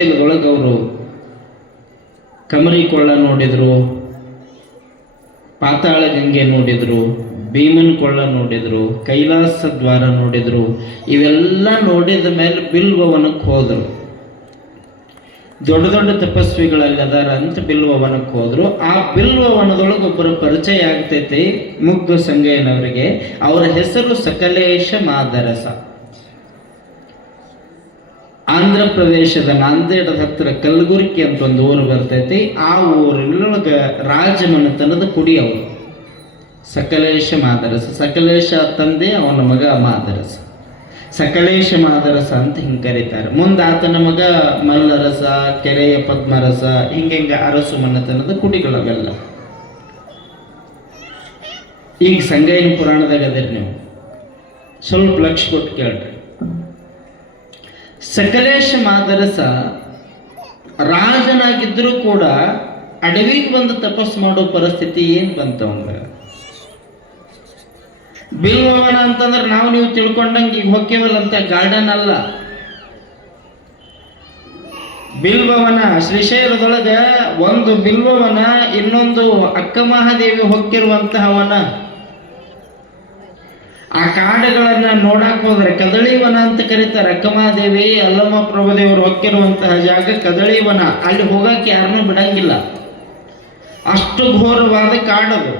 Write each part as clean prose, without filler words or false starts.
ಒಳಗೆ ಅವರು ಕಮರಿ ಕೊಳ್ಳ ನೋಡಿದ್ರು, ಪಾತಾಳ ಗಂಗೆ ನೋಡಿದ್ರು, ಭೀಮನ್ ಕೊಳ್ಳ ನೋಡಿದ್ರು, ಕೈಲಾಸ ದ್ವಾರ ನೋಡಿದ್ರು. ಇವೆಲ್ಲ ನೋಡಿದ ಮೇಲೆ ಬಿಲ್ವವನಕ್ಕೆ ಹೋದರು. ದೊಡ್ಡ ದೊಡ್ಡ ತಪಸ್ವಿಗಳಲ್ಲಿ ಅದಾರ ಅಂತ ಬಿಲ್ವವನಕ್ಕೆ ಹೋದ್ರು. ಆ ಬಿಲ್ವವನದೊಳಗೆ ಒಬ್ಬರು ಪರಿಚಯ ಆಗ್ತೈತಿ ಮುಗ್ಗು ಸಂಗಯ್ಯನವರಿಗೆ. ಅವರ ಹೆಸರು ಸಕಲೇಶ ಮಾದರಸ. ಆಂಧ್ರ ಪ್ರದೇಶದ ನಾಂದೇಡದ ಹತ್ತಿರ ಕಲಬುರ್ಗಿ ಅಂತ ಒಂದು ಊರು ಬರ್ತೈತಿ. ಆ ಊರಿನೊಳಗೆ ರಾಜಮನೆತನದ ಕುಡಿ ಅವರು ಸಕಲೇಶ ಮಾದರಸ. ಸಕಲೇಶ ತಂದೆ, ಅವನ ಮಗ ಮಾದರಸ. ಸಕಲೇಶ ಮಾದರಸ ಅಂತ ಹಿಂಗೆ ಕರೀತಾರೆ. ಮುಂದೆ ಆತನ ಮಗ ಮಲ್ಲರಸ, ಕೆರೆಯ ಪದ್ಮರಸ, ಹಿಂಗೆ ಅರಸು ಮನೆತನದ ಕುಡಿಗಳವೆಲ್ಲ. ಈಗ ಸಂಗಯ್ಯನ ಪುರಾಣದಾಗ ಅದಿರಿ, ನೀವು ಸ್ವಲ್ಪ ಲಕ್ಷ ಕೊಟ್ಟು ಕೇಳ್ರಿ. ಸಕಲೇಶ ಮಾದರಸ ರಾಜನಾಗಿದ್ದರೂ ಕೂಡ ಅಡವಿಗೆ ಬಂದು ತಪಸ್ಸು ಮಾಡೋ ಪರಿಸ್ಥಿತಿ ಏನು ಬಂತು ಅವಂಗ. ಬಿಲ್ವವನ ಅಂತಂದ್ರೆ ನಾವು ನೀವು ತಿಳ್ಕೊಂಡಂಗೆ ಈಗ ಹೊಕ್ಕೇವಲ್ಲಂತ ಗಾರ್ಡನ್ ಅಲ್ಲ. ಬಿಲ್ವವನ ಶ್ರೀಶೈಲದೊಳಗೆ ಒಂದು ಬಿಲ್ವವನ, ಇನ್ನೊಂದು ಅಕ್ಕ ಮಹಾದೇವಿ ಹೊಕ್ಕಿರುವಂತಹ ವನ. ಆ ಕಾಡುಗಳನ್ನ ನೋಡಕ್ ಹೋದ್ರೆ ಕದಳಿವನ ಅಂತ ಕರೀತಾರೆ. ಅಕ್ಕಮಹಾದೇವಿ, ಅಲ್ಲಮ್ಮ ಪ್ರಭುದೇವರು ಹೊಕ್ಕಿರುವಂತಹ ಜಾಗ ಕದಳಿವನ. ಅಲ್ಲಿ ಹೋಗಕ್ಕೆ ಯಾರನ್ನೂ ಬಿಡಂಗಿಲ್ಲ, ಅಷ್ಟು ಘೋರವಾದ ಕಾಡದು.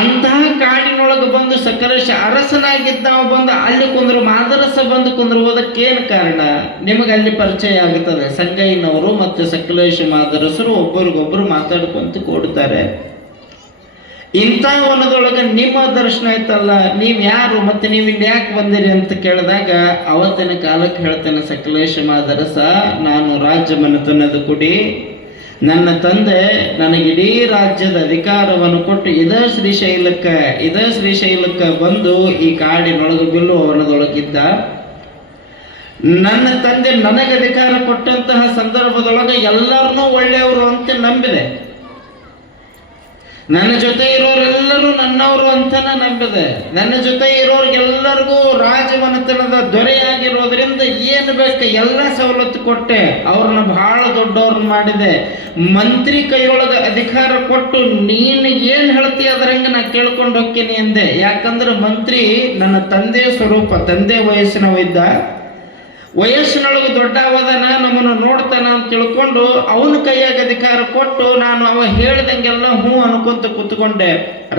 ಅಂತಹ ಕಾಡಿನೊಳಗೆ ಬಂದು ಸಕಲೇಶ ಅರಸನಾಗಿದ್ದ ನಾವು ಬಂದು ಅಲ್ಲಿ ಕುಂದ್ರು, ಮಾದರಸ ಬಂದು ಕುಂದ್ರುವುದಕ್ಕೇನು ಕಾರಣ ನಿಮಗೆ ಅಲ್ಲಿ ಪರಿಚಯ ಆಗುತ್ತದೆ. ಸಂಗಯ್ಯನವರು ಮತ್ತು ಸಕಲೇಶ ಮಾದರಸರು ಒಬ್ಬರಿಗೊಬ್ಬರು ಮಾತಾಡ್ಕೊಂತ ಕೊಡ್ತಾರೆ. ಇಂಥ ವನದೊಳಗೆ ನಿಮ್ಮ ದರ್ಶನ ಆಯ್ತಲ್ಲ, ನೀವು ಯಾರು ಮತ್ತೆ ನೀವು ಇಲ್ಲಿ ಯಾಕೆ ಬಂದಿರಿ ಅಂತ ಕೇಳಿದಾಗ ಅವತ್ತಿನ ಕಾಲಕ್ಕೆ ಹೇಳ್ತೇನೆ, ಸಕಲೇಶ ಮಾದರಸ, ನಾನು ರಾಜ್ಯ ಮನೆತನದ ಕುಡಿ. ನನ್ನ ತಂದೆ ನನಗಿಡೀ ರಾಜ್ಯದ ಅಧಿಕಾರವನ್ನು ಕೊಟ್ಟು ಇದೇ ಶ್ರೀಶೈಲಕ್ಕೆ ಬಂದು ಈ ಕಾಡಿನೊಳಗೆ ಬಿಲ್ಲುವ ವನದೊಳಗಿದ್ದ. ನನ್ನ ತಂದೆ ನನಗೆ ಅಧಿಕಾರ ಕೊಟ್ಟಂತಹ ಸಂದರ್ಭದೊಳಗೆ ಎಲ್ಲರನ್ನೂ ಒಳ್ಳೆಯವರು ಅಂತ ನಂಬಿದೆ. ನನ್ನ ಜೊತೆ ಇರೋರೆಲ್ಲರೂ ನನ್ನವರು ಅಂತನ ನಂಬಿದೆ. ನನ್ನ ಜೊತೆ ಇರೋರಿಗೆಲ್ಲರಿಗೂ ರಾಜಮನೆತನದ ದೊರೆಯಾಗಿರೋದ್ರಿಂದ ಏನು ಬೇಕು ಎಲ್ಲ ಸವಲತ್ತು ಕೊಟ್ಟೆ. ಅವ್ರನ್ನ ಬಹಳ ದೊಡ್ಡವ್ರನ್ನ ಮಾಡಿದೆ. ಮಂತ್ರಿ ಕೈಯೊಳಗೆ ಅಧಿಕಾರ ಕೊಟ್ಟು ನೀನು ಏನು ಹೇಳ್ತೀಯ ಅದರಂಗೆ ನಾ ಕೇಳ್ಕೊಂಡು ಹೋಗ್ತೀನಿ ಅಂದೆ. ಯಾಕಂದ್ರೆ ಮಂತ್ರಿ ನನ್ನ ತಂದೆ ಸ್ವರೂಪ, ತಂದೆ ವಯಸ್ಸಿನವಿದ್ದ, ವಯಸ್ಸಿನೊಳಗೆ ದೊಡ್ಡವದನ, ನಮ್ಮನ್ನು ನೋಡ್ತಾನ ಅಂತ ತಿಳ್ಕೊಂಡು ಅವನ ಕೈಯಾಗ ಅಧಿಕಾರ ಕೊಟ್ಟು ನಾನು ಅವ ಹೇಳ್ದಂಗೆಲ್ಲ ಹ್ಞೂ ಅನ್ಕೊಂತ ಕೂತ್ಕೊಂಡೆ.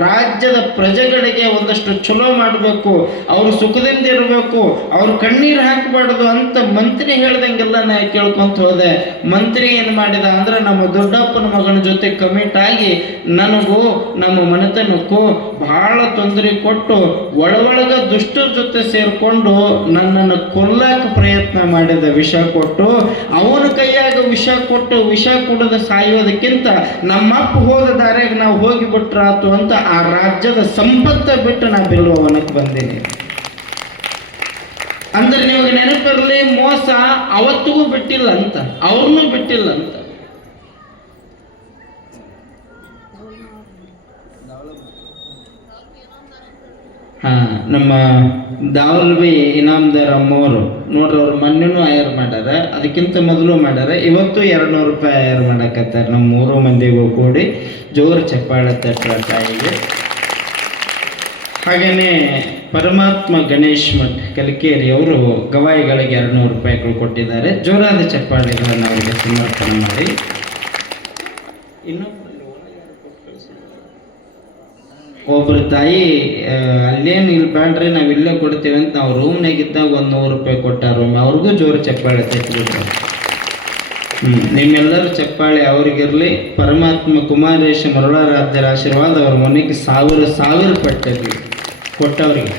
ರಾಜ್ಯದ ಪ್ರಜೆಗಳಿಗೆ ಒಂದಷ್ಟು ಚಲೋ ಮಾಡಬೇಕು, ಅವರು ಸುಖದಿಂದ ಇರಬೇಕು, ಅವ್ರು ಕಣ್ಣೀರು ಹಾಕಬಾರ್ದು ಅಂತ ಮಂತ್ರಿ ಹೇಳ್ದಂಗೆಲ್ಲ ನಾ ಕೇಳ್ಕೊಂತ ಹೋದೆ. ಮಂತ್ರಿ ಏನು ಮಾಡಿದ ಅಂದ್ರೆ ನಮ್ಮ ದೊಡ್ಡಪ್ಪನ ಮಗನ ಜೊತೆ ಕಮಿಟ್ ಆಗಿ ನನಗೂ ನಮ್ಮ ಮನೆತನಕ್ಕೂ ಬಹಳ ತೊಂದರೆ ಕೊಟ್ಟು ಒಳಗ ದುಷ್ಟರ ಜೊತೆ ಸೇರ್ಕೊಂಡು ನನ್ನನ್ನು ಕೊಲ್ಲಾಕ ಪ್ರಯತ್ನ ಮಾಡಿದ. ವಿಷ ಕೊಟ್ಟು ಅವನ ಕೈಯಾಗ ವಿಷ ಕೊಟ್ಟು ವಿಷ ಕುಡಿದ ಸಾಯೋದಕ್ಕಿಂತ ನಮ್ಮಪ್ಪ ಹೋದ ದಾರ್ಯಾಗ ನಾವು ಹೋಗಿಬಿಟ್ರಾತು ಅಂತ ಆ ರಾಜ್ಯದ ಸಂಪತ್ತ ಬಿಟ್ಟು ನಾ ಬಿಲ್ವವನಕ್ಕೆ ಬಂದೀನಿ. ಅಂದ್ರೆ ನಿಮಗೆ ನೆನಪಿರಲಿ, ಮೋಸ ಅವತ್ತಿಗೂ ಬಿಟ್ಟಿಲ್ಲ ಅಂತ, ಅವ್ರನ್ನೂ ಬಿಟ್ಟಿಲ್ಲ ಅಂತ. ನಮ್ಮ ದಾವಲ್ಬಿ ಇನಾಮದಾರ್ ಅಮ್ಮವರು ನೋಡ್ರಿ, ಅವ್ರು ಮೊನ್ನೆನೂ ಆಯರ್ ಮಾಡ್ಯಾರ, ಅದಕ್ಕಿಂತ ಮೊದಲು ಮಾಡ್ಯಾರ. ಇವತ್ತು 200 ರೂಪಾಯಿ ಆಯರ್ ಮಾಡಕತ್ತಾರ. ನಮ್ಮ 3 ಮಂದಿಗೂ ಕೂಡಿ ಜೋರು ಚಪ್ಪಾಳೆ ತಟ್ಟ ತಾಯಿಗೆ. ಹಾಗೇನೆ ಪರಮಾತ್ಮ ಗಣೇಶ್ ಮಠ್ ಕಲಿಕೇರಿ ಅವರು ಗವಾಯಿಗಳಿಗೆ 200 ರೂಪಾಯಿಗಳು ಕೊಟ್ಟಿದ್ದಾರೆ. ಜೋರಾದ ಚಪ್ಪಾಳೆಗಳನ್ನು ಅವರಿಗೆ ಸಮರ್ಪಣೆ ಮಾಡಿ. ಇನ್ನು ಒಬ್ಬರು ತಾಯಿ ಅಲ್ಲೇನು ಇಲ್ಲಿ ಬೇಡ್ರಿ ನಾವು ಇಲ್ಲೇ ಕೊಡ್ತೇವೆ ಅಂತ ನಾವು ರೂಮ್ನಾಗಿದ್ದಾಗ 100 ರೂಪಾಯಿ ಕೊಟ್ಟಾರ. ಅವ್ರಿಗೂ ಜೋರು ಚಪ್ಪಾಳೆ ತಟ್ಟಿಬಿಟ್ರು. ನಿಮ್ಮೆಲ್ಲರೂ ಚಪ್ಪಾಳೆ ಅವ್ರಿಗಿರಲಿ. ಪರಮಾತ್ಮ ಕುಮಾರೇಶ ಮರುಳಾರಾಧ್ಯರ ಆಶೀರ್ವಾದ ಅವ್ರ ಮನೆಗೆ 1000 ಪಟ್ಟಿರಲಿ ಕೊಟ್ಟವ್ರಿಗೆ.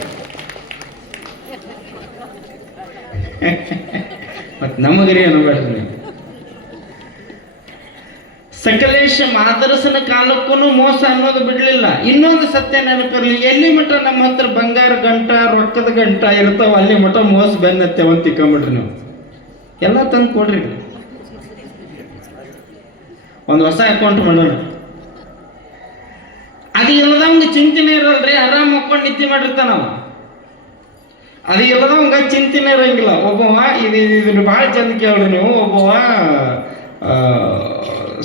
ಮತ್ತು ನಮಗರಿ ಅನ್ನಬೇಡ್ರಿ. ಸಕಲೇಶ ಮಾದರಸನ ಕಾಲಕ್ಕೂ ಮೋಸ ಅನ್ನೋದು ಬಿಡಲಿಲ್ಲ. ಇನ್ನೊಂದು ಸತ್ಯ ನೆನಪಿರಲಿ, ಎಲ್ಲಿ ಮಠ ನಮ್ಮ ಹತ್ರ ಬಂಗಾರ ಗಂಟ ರೊಕ್ಕದ ಗಂಟ ಇರ್ತಾವ ಅಲ್ಲಿ ಮಠ ಮೋಸ ಬೆನ್ನತ್ತೇವ ಅಂತ ತಿಕ್ಕೊಂಬಿಡ್ರಿ. ನೀವು ಎಲ್ಲ ತಂದು ಕೊಡ್ರಿ, ಒಂದು ಹೊಸ ಅಕೌಂಟ್ ಮಾಡೋಣ. ಅದು ಇಲ್ಲದಂಗೆ ಚಿಂತನೆ ಇರಲ್ರಿ, ಆರಾಮ್ ಮಕ್ಕೊಂಡು ನಿದ್ದೆ ಮಾಡಿರ್ತಾನವ. ಅದು ಎಲ್ಲದ ಹಂಗ ಚಿಂತೆನೇ ಇರಂಗಿಲ್ಲ. ಒಬ್ಬವ ಇದನ್ನು ಭಾಳ ಚಂದ ಕೇಳ್ರಿ ನೀವು. ಒಬ್ಬವ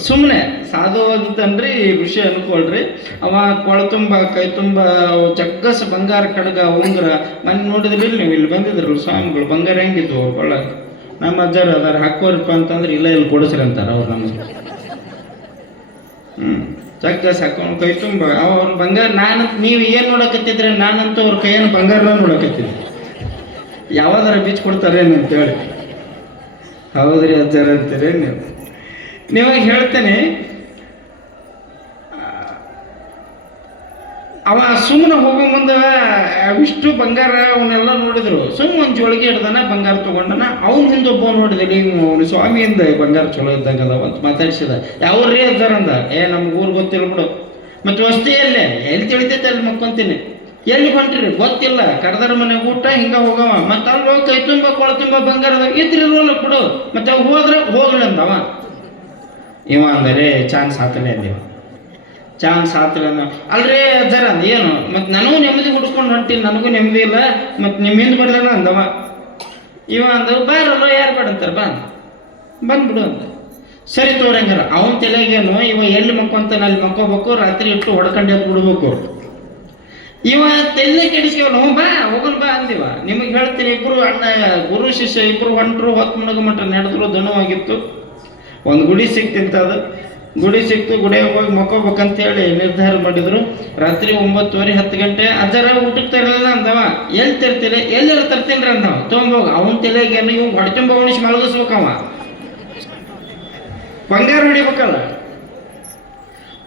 ಸುಮ್ಮನೆ ಸಾಧು ಅಂತನ್ರಿ ವಿಷಯ ಅನ್ಕೊಳ್ರಿ. ಅವ ಕೊಳ ತುಂಬ ಕೈ ತುಂಬ ಜಗ್ಗಸ್ ಬಂಗಾರ ಕಡಗ ಉಂಗ್ರ ಮನೆ ನೋಡಿದ್ರಿ ನೀವು, ಇಲ್ಲಿ ಬಂದಿದ್ರಲ್ಲ ಸ್ವಾಮಿಗಳು, ಬಂಗಾರ ಹೆಂಗಿದ್ವು ಅವ್ರು ಕೊಳ್ಳ. ನಮ್ಮ ಅಜ್ಜಾರ ಅದಾರ ಹಾಕೋರಿಪ್ಪ ಅಂತಂದ್ರೆ ಇಲ್ಲ ಇಲ್ಲಿ ಕೊಡಿಸ್ರಿ ಅಂತಾರ ಅವ್ರು ನಮಗೆ. ಜಗ್ಗಸ್ ಹಾಕೊಂಡು ಕೈ ತುಂಬ ಅವ್ರ ಬಂಗಾರ. ನೀವು ಏನು ನೋಡಕತ್ತಿದ್ರೆ ನಾನಂತೂ ಅವ್ರ ಕೈಯನ್ನು ಬಂಗಾರನ ನೋಡಕತ್ತಿದ್ದೆ. ಯಾವ್ದಾರ ಬೀಚ್ ಕೊಡ್ತಾರೇನು ಅಂತೇಳಿ. ಹೌದ್ರಿ ಅಜ್ಜಾರ ಅಂತೀರಿ ನೀವು. ನೀವಾಗ ಹೇಳ್ತೇನೆ, ಅವ ಸುಮ್ಮನೆ ಹೋಗೋ ಮುಂದೆ ಇಷ್ಟು ಬಂಗಾರ ಅವನ್ನೆಲ್ಲ ನೋಡಿದ್ರು. ಸುಮ್ಮನೆ ಒಂದು ಜೋಳಿಗೆ ಹಿಡ್ದಾನ, ಬಂಗಾರ ತೊಗೊಂಡನ. ಅವ್ನ ಹಿಂದೆ ಒಬ್ಬ ನೋಡಿದೆ, ಅವನು ಸ್ವಾಮಿಯಿಂದ ಬಂಗಾರ ಚಲೋ ಇದ್ದಂಗೆ ಅದಾವ ಅಂತ ಮಾತಾಡ್ಸಿದ. ಯಾವ್ರಿ ಅಜ್ಜಾರ ಅಂದ, ನಮ್ಗೆ ಊರು ಗೊತ್ತಿಲ್ಲ ಬಿಡು. ಮತ್ತು ವಸ್ತಿ ಎಲ್ಲೇ ಎಲ್ಲಿ ತಿಳಿತೈತೆ ಅಲ್ಲಿ ಮಕ್ಕೊಂತೀನಿ. ಎಲ್ಲಿ ಹೊಂಟ್ರಿ ಗೊತ್ತಿಲ್ಲ, ಕರ್ದರ ಮನೆಗೆ ಊಟ ಹಿಂಗ ಹೋಗವ. ಮತ್ತೆ ಅಲ್ಲಿ ಹೋಗಿ ಕೈ ತುಂಬ ಕೊಳ ತುಂಬ ಬಂಗಾರದ ಇದ್ರಿರೋಲ್ಲ ಬಿಡು. ಮತ್ತೆ ಅವ್ ಹೋದ್ರೆ ಹೋಗ್ಲಿ ಅಂದವ. ಇವ ಅಂದರೆ ಚಾನ್ಸ್ ಹಾಕಲೇ ಅಂದಿವ. ಚಾನ್ಸ್ ಹಾಕಲ್ಲ ಅಲ್ರೇ ಅಜ್ಜಾರ ಅಂದ. ಏನು ಮತ್ತೆ ನನಗೂ ನೆಮ್ಮದಿ ಹುಡ್ಕೊಂಡು ಹೊಂಟೀನಿ, ನನಗೂ ನೆಮ್ಮದಿ ಇಲ್ಲ, ಮತ್ತೆ ನಿಮ್ಮಿಂದ ಬರ್ಲಿಲ್ಲ ಅಂದವ. ಇವ ಅಂದ ಬಾರಲ್ಲ, ಯಾರು ಬೇಡ ಅಂತಾರೆ, ಬಂದ್ಬಿಡು ಅಂದ. ಸರಿ ತೋರಂಗಾರ. ಅವನ ತಲೆಗೇನು ಇವ ಎಲ್ಲಿ ಮಕ್ಕೊಂತಾನೆ ಅಲ್ಲಿ ಮಕ್ಕೋಬೇಕು, ರಾತ್ರಿ ಇಟ್ಟು ಹೊಡ್ಕೊಂಡು ಎದ್ದು ಬಿಡ್ಬೇಕು. ಇವ ತೆಲ್ಲ ಕೆಡಿಸ್ಕೇವನು, ಬಾ ಹೋಗೋಣ ಬಾ ಅಂದಿವ. ನಿಮಗೆ ಹೇಳ್ತೀನಿ, ಇಬ್ರು ಅಣ್ಣ ಗುರು ಶಿಷ್ಯ ಇಬ್ರು ಹೊಂಟ್ರು. ಹೊತ್ತು ಮುಣಗ ಮಟ್ಟ ನಡೆದ್ರು, ದಣವಾಗಿತ್ತು. ಒಂದು ಗುಡಿ ಸಿಕ್ತಿಂತದು. ಗುಡಿ ಸಿಕ್ತು, ಗುಡಿಯಾಗ ಹೋಗಿ ಮಕ್ಕೋಬೇಕಂತೇಳಿ ನಿರ್ಧಾರ ಮಾಡಿದ್ರು. ರಾತ್ರಿ 9:30 10 ಗಂಟೆ. ಅಜ್ಜಾರ ಊಟಕ್ಕೆ ತರಲಿಲ್ಲ ಅಂದವ. ಎಲ್ಲಿ ತರ್ತೀರಿ, ಎಲ್ಲೆಲ್ಲ ತರ್ತೀನಿ ಅಂದವ. ತೊಗೊಂಬೋಗ. ಅವನ ತಲೆಗೇನು ಇವ್ ಹೊಡ್ತುಂಬ ಉಣಿಸಿ ಮಲಗಿಸ್ಬೇಕವ. ಬಂಗಾರ ಹೊಡಿಬೇಕಲ್ಲ,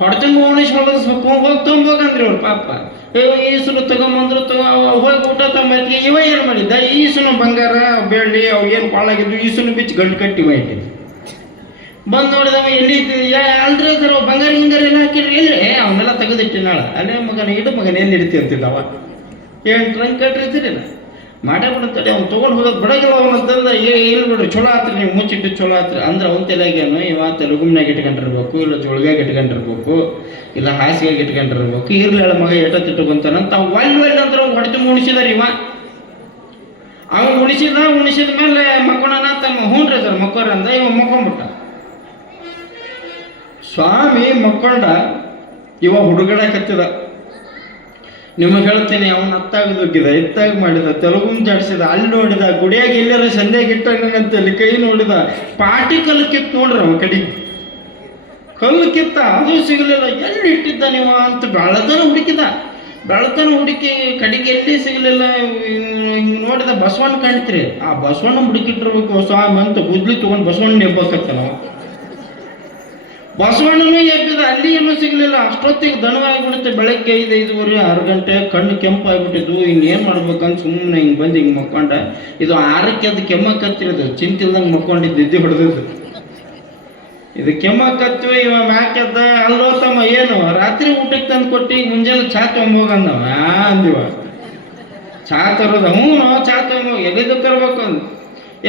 ಹೊಡ್ತುಂಬ ಉಣಿಸಿ ಮಲಗಿಸ್ಬೇಕು. ಹೋಗಿ ತೊಗೊಂಬೋಗಂದ್ರಿ ಅವ್ರು ಪಾಪ. ಈಸುನು ತಗೊಂಬಂದ್ರು, ಹೋಗಿ ಊಟ ತೊಗೊಂಬೈತಿ. ಇವ ಏನು ಮಾಡಿದ್ದ, ಈಸುನು ಬಂಗಾರ ಬೆಳ್ಳಿ ಅವು ಏನು ಬಾಳಾಗಿದ್ದು ಈಸುನು ಬಿಚ್ಚಿ ಗಂಟು ಕಟ್ಟಿ ಇಟ್ಟಿದ್ದು. ಬಂದು ನೋಡಿದವ, ಎಲ್ಲಿ ಅಲ್ರಿ ಅದರ ಬಂಗಾರ ಹಿಂಗಾರ ಎಲ್ಲ ಹಾಕಿಡ್ರಿ, ಎಲ್ಲಿ ಅವನ್ನೆಲ್ಲ ತೆಗೆದಿಟ್ಟಿನಾಳ. ಅಲ್ಲೇ ಮಗನ ಇಡು ಮಗನ ಎಲ್ಲಿ ಇಡ್ತಿ ಅಂತಿದ್ದವ. ಏನು ಟ್ರಂಕ್ ಕಟ್ಟಿರ್ತೀರಿ ನಾ ಮಾಡೇ ಬಿಡುತ್ತಡೆ. ಅವ್ನು ತೊಗೊಂಡು ಹೋಗೋದು ಬಿಡಗಿಲ್ಲ ಅವನಂತಂದ. ಇಲ್ಲಿ ಬಿಡ್ರಿ ಚಲೋ ಆತ್ರಿ, ನೀವು ಮುಚ್ಚಿಟ್ಟು ಚಲೋ ಆತ್ರಿ ಅಂದ್ರೆ ಅವನ ತಲೆಗೇನು ಇವ ತೆಲುಗುಮ್ನಾಗ ಇಟ್ಕೊಂಡಿರ್ಬೇಕು, ಇಲ್ಲ ಜೋಳಿಗೆಗೆ ಇಟ್ಕೊಂಡಿರ್ಬೇಕು, ಇಲ್ಲ ಹಾಸಿಗೆಗೆ ಇಟ್ಕೊಂಡಿರ್ಬೇಕು. ಇರ್ಲಿಲ್ಲ ಮಗ ಎಟ್ಟತ್ತಿಟ್ಟುಕೊಂತಾನಂತ ಒಳ್ಳೆ ಅಂದ್ರೆ ಅವ್ನು ಹೊಡೆದು ಉಣಿಸಿದಾರ. ಇವ ಅವ್ನು ಉಣಿಸಿದ ಮೇಲೆ ಮಕ್ಕೋಣ ತಮ್ಮ ಹ್ಞೂನ್ರಿ ಸರ್ ಮಕ್ಕೋರ ಅಂದ. ಇವ ಮಕ್ಕೊಂಬಿಟ್ಟ. ಸ್ವಾಮಿ ಮಕ್ಕೊಂಡ, ಇವ ಹುಡುಗಡಕತ್ತಿದ. ನಿಮಗೆ ಹೇಳ್ತೀನಿ, ಅವನು ಅತ್ತಾಗ ದುಗ್ಗಿದ, ಇತ್ತಾಗ ಮಾಡಿದ, ತೆಲುಗುಮ್ ಜಾಡಿಸಿದ, ಅಲ್ಲಿ ನೋಡಿದ, ಗುಡಿಯಾಗ ಎಲ್ಲಾರ ಸಂಧ್ಯಾಗ ಇಟ್ಟಂಗಂತಲ್ಲಿ ಕೈ ನೋಡಿದ. ಪಾಟಿ ಕಲ್ಲು ಕಿತ್ತು ನೋಡ್ರಿ ಅವ ಕಡೆಗೆ. ಕಲ್ಲು ಕಿತ್ತ, ಅದು ಸಿಗಲಿಲ್ಲ. ಎಲ್ಲಿ ಇಟ್ಟಿದ್ದ ನೀವ ಅಂತ ಬೆಳತನ ಹುಡುಕಿ ಕಡೆಗೆ ಎಲ್ಲಿ ಸಿಗಲಿಲ್ಲ. ಹಿಂಗೆ ನೋಡಿದ ಬಸವಣ್ಣ ಕಾಣ್ತೀರಿ. ಆ ಬಸವಣ್ಣ ಹುಡುಕಿಟ್ಟಿರ್ಬೇಕು ಸ್ವಾಮಿ ಅಂತ ಗುದ್ಲಿ ತೊಗೊಂಡು ಬಸವಣ್ಣ ಎಬ್ಬತ್ತ ನಾವು. ಬಸವಣ್ಣನೂ ಎಬ್ಬಿದ, ಅಲ್ಲಿ ಏನೂ ಸಿಗಲಿಲ್ಲ. ಅಷ್ಟೊತ್ತಿಗೆ ದಣವಾಗಿಬಿಡುತ್ತೆ. ಬೆಳಗ್ಗೆ 5 5:30 6 ಗಂಟೆ. ಕಣ್ಣು ಕೆಂಪಾಗಿಬಿಟ್ಟಿದ್ವು. ಇನ್ನೇನು ಮಾಡ್ಬೇಕಂತ ಸುಮ್ಮನೆ ಹಿಂಗೆ ಬಂದು ಹಿಂಗೆ ಮಕ್ಕೊಂಡ. ಇದು 6ಕ್ಕೆ ಅದು ಕೆಮ್ಮಕ್ಕತ್ತಿರೋದು, ಚಿಂತಿಲ್ದಂಗೆ ಮಕ್ಕೊಂಡಿದ್ದು, ನಿದ್ದೆ ಹೊಡೆದಿದ್ದು. ಇದು ಕೆಮ್ಮಕ್ಕತ್ವಿ. ಇವ ಮ್ಯಾಕೆದ್ದ. ಅಲ್ಲೋತಮ್ಮ ಏನು ರಾತ್ರಿ ಊಟಕ್ಕೆ ತಂದು ಕೊಟ್ಟು ಮುಂಜಾನೆ ಚಾ ತೊಗೊಂಬೋಗಂದವ ಅಂದಿವ. ಚಾ ತರೋದ? ಹ್ಞೂ ಚಾ ತೊಗೊಂಬೋಗ.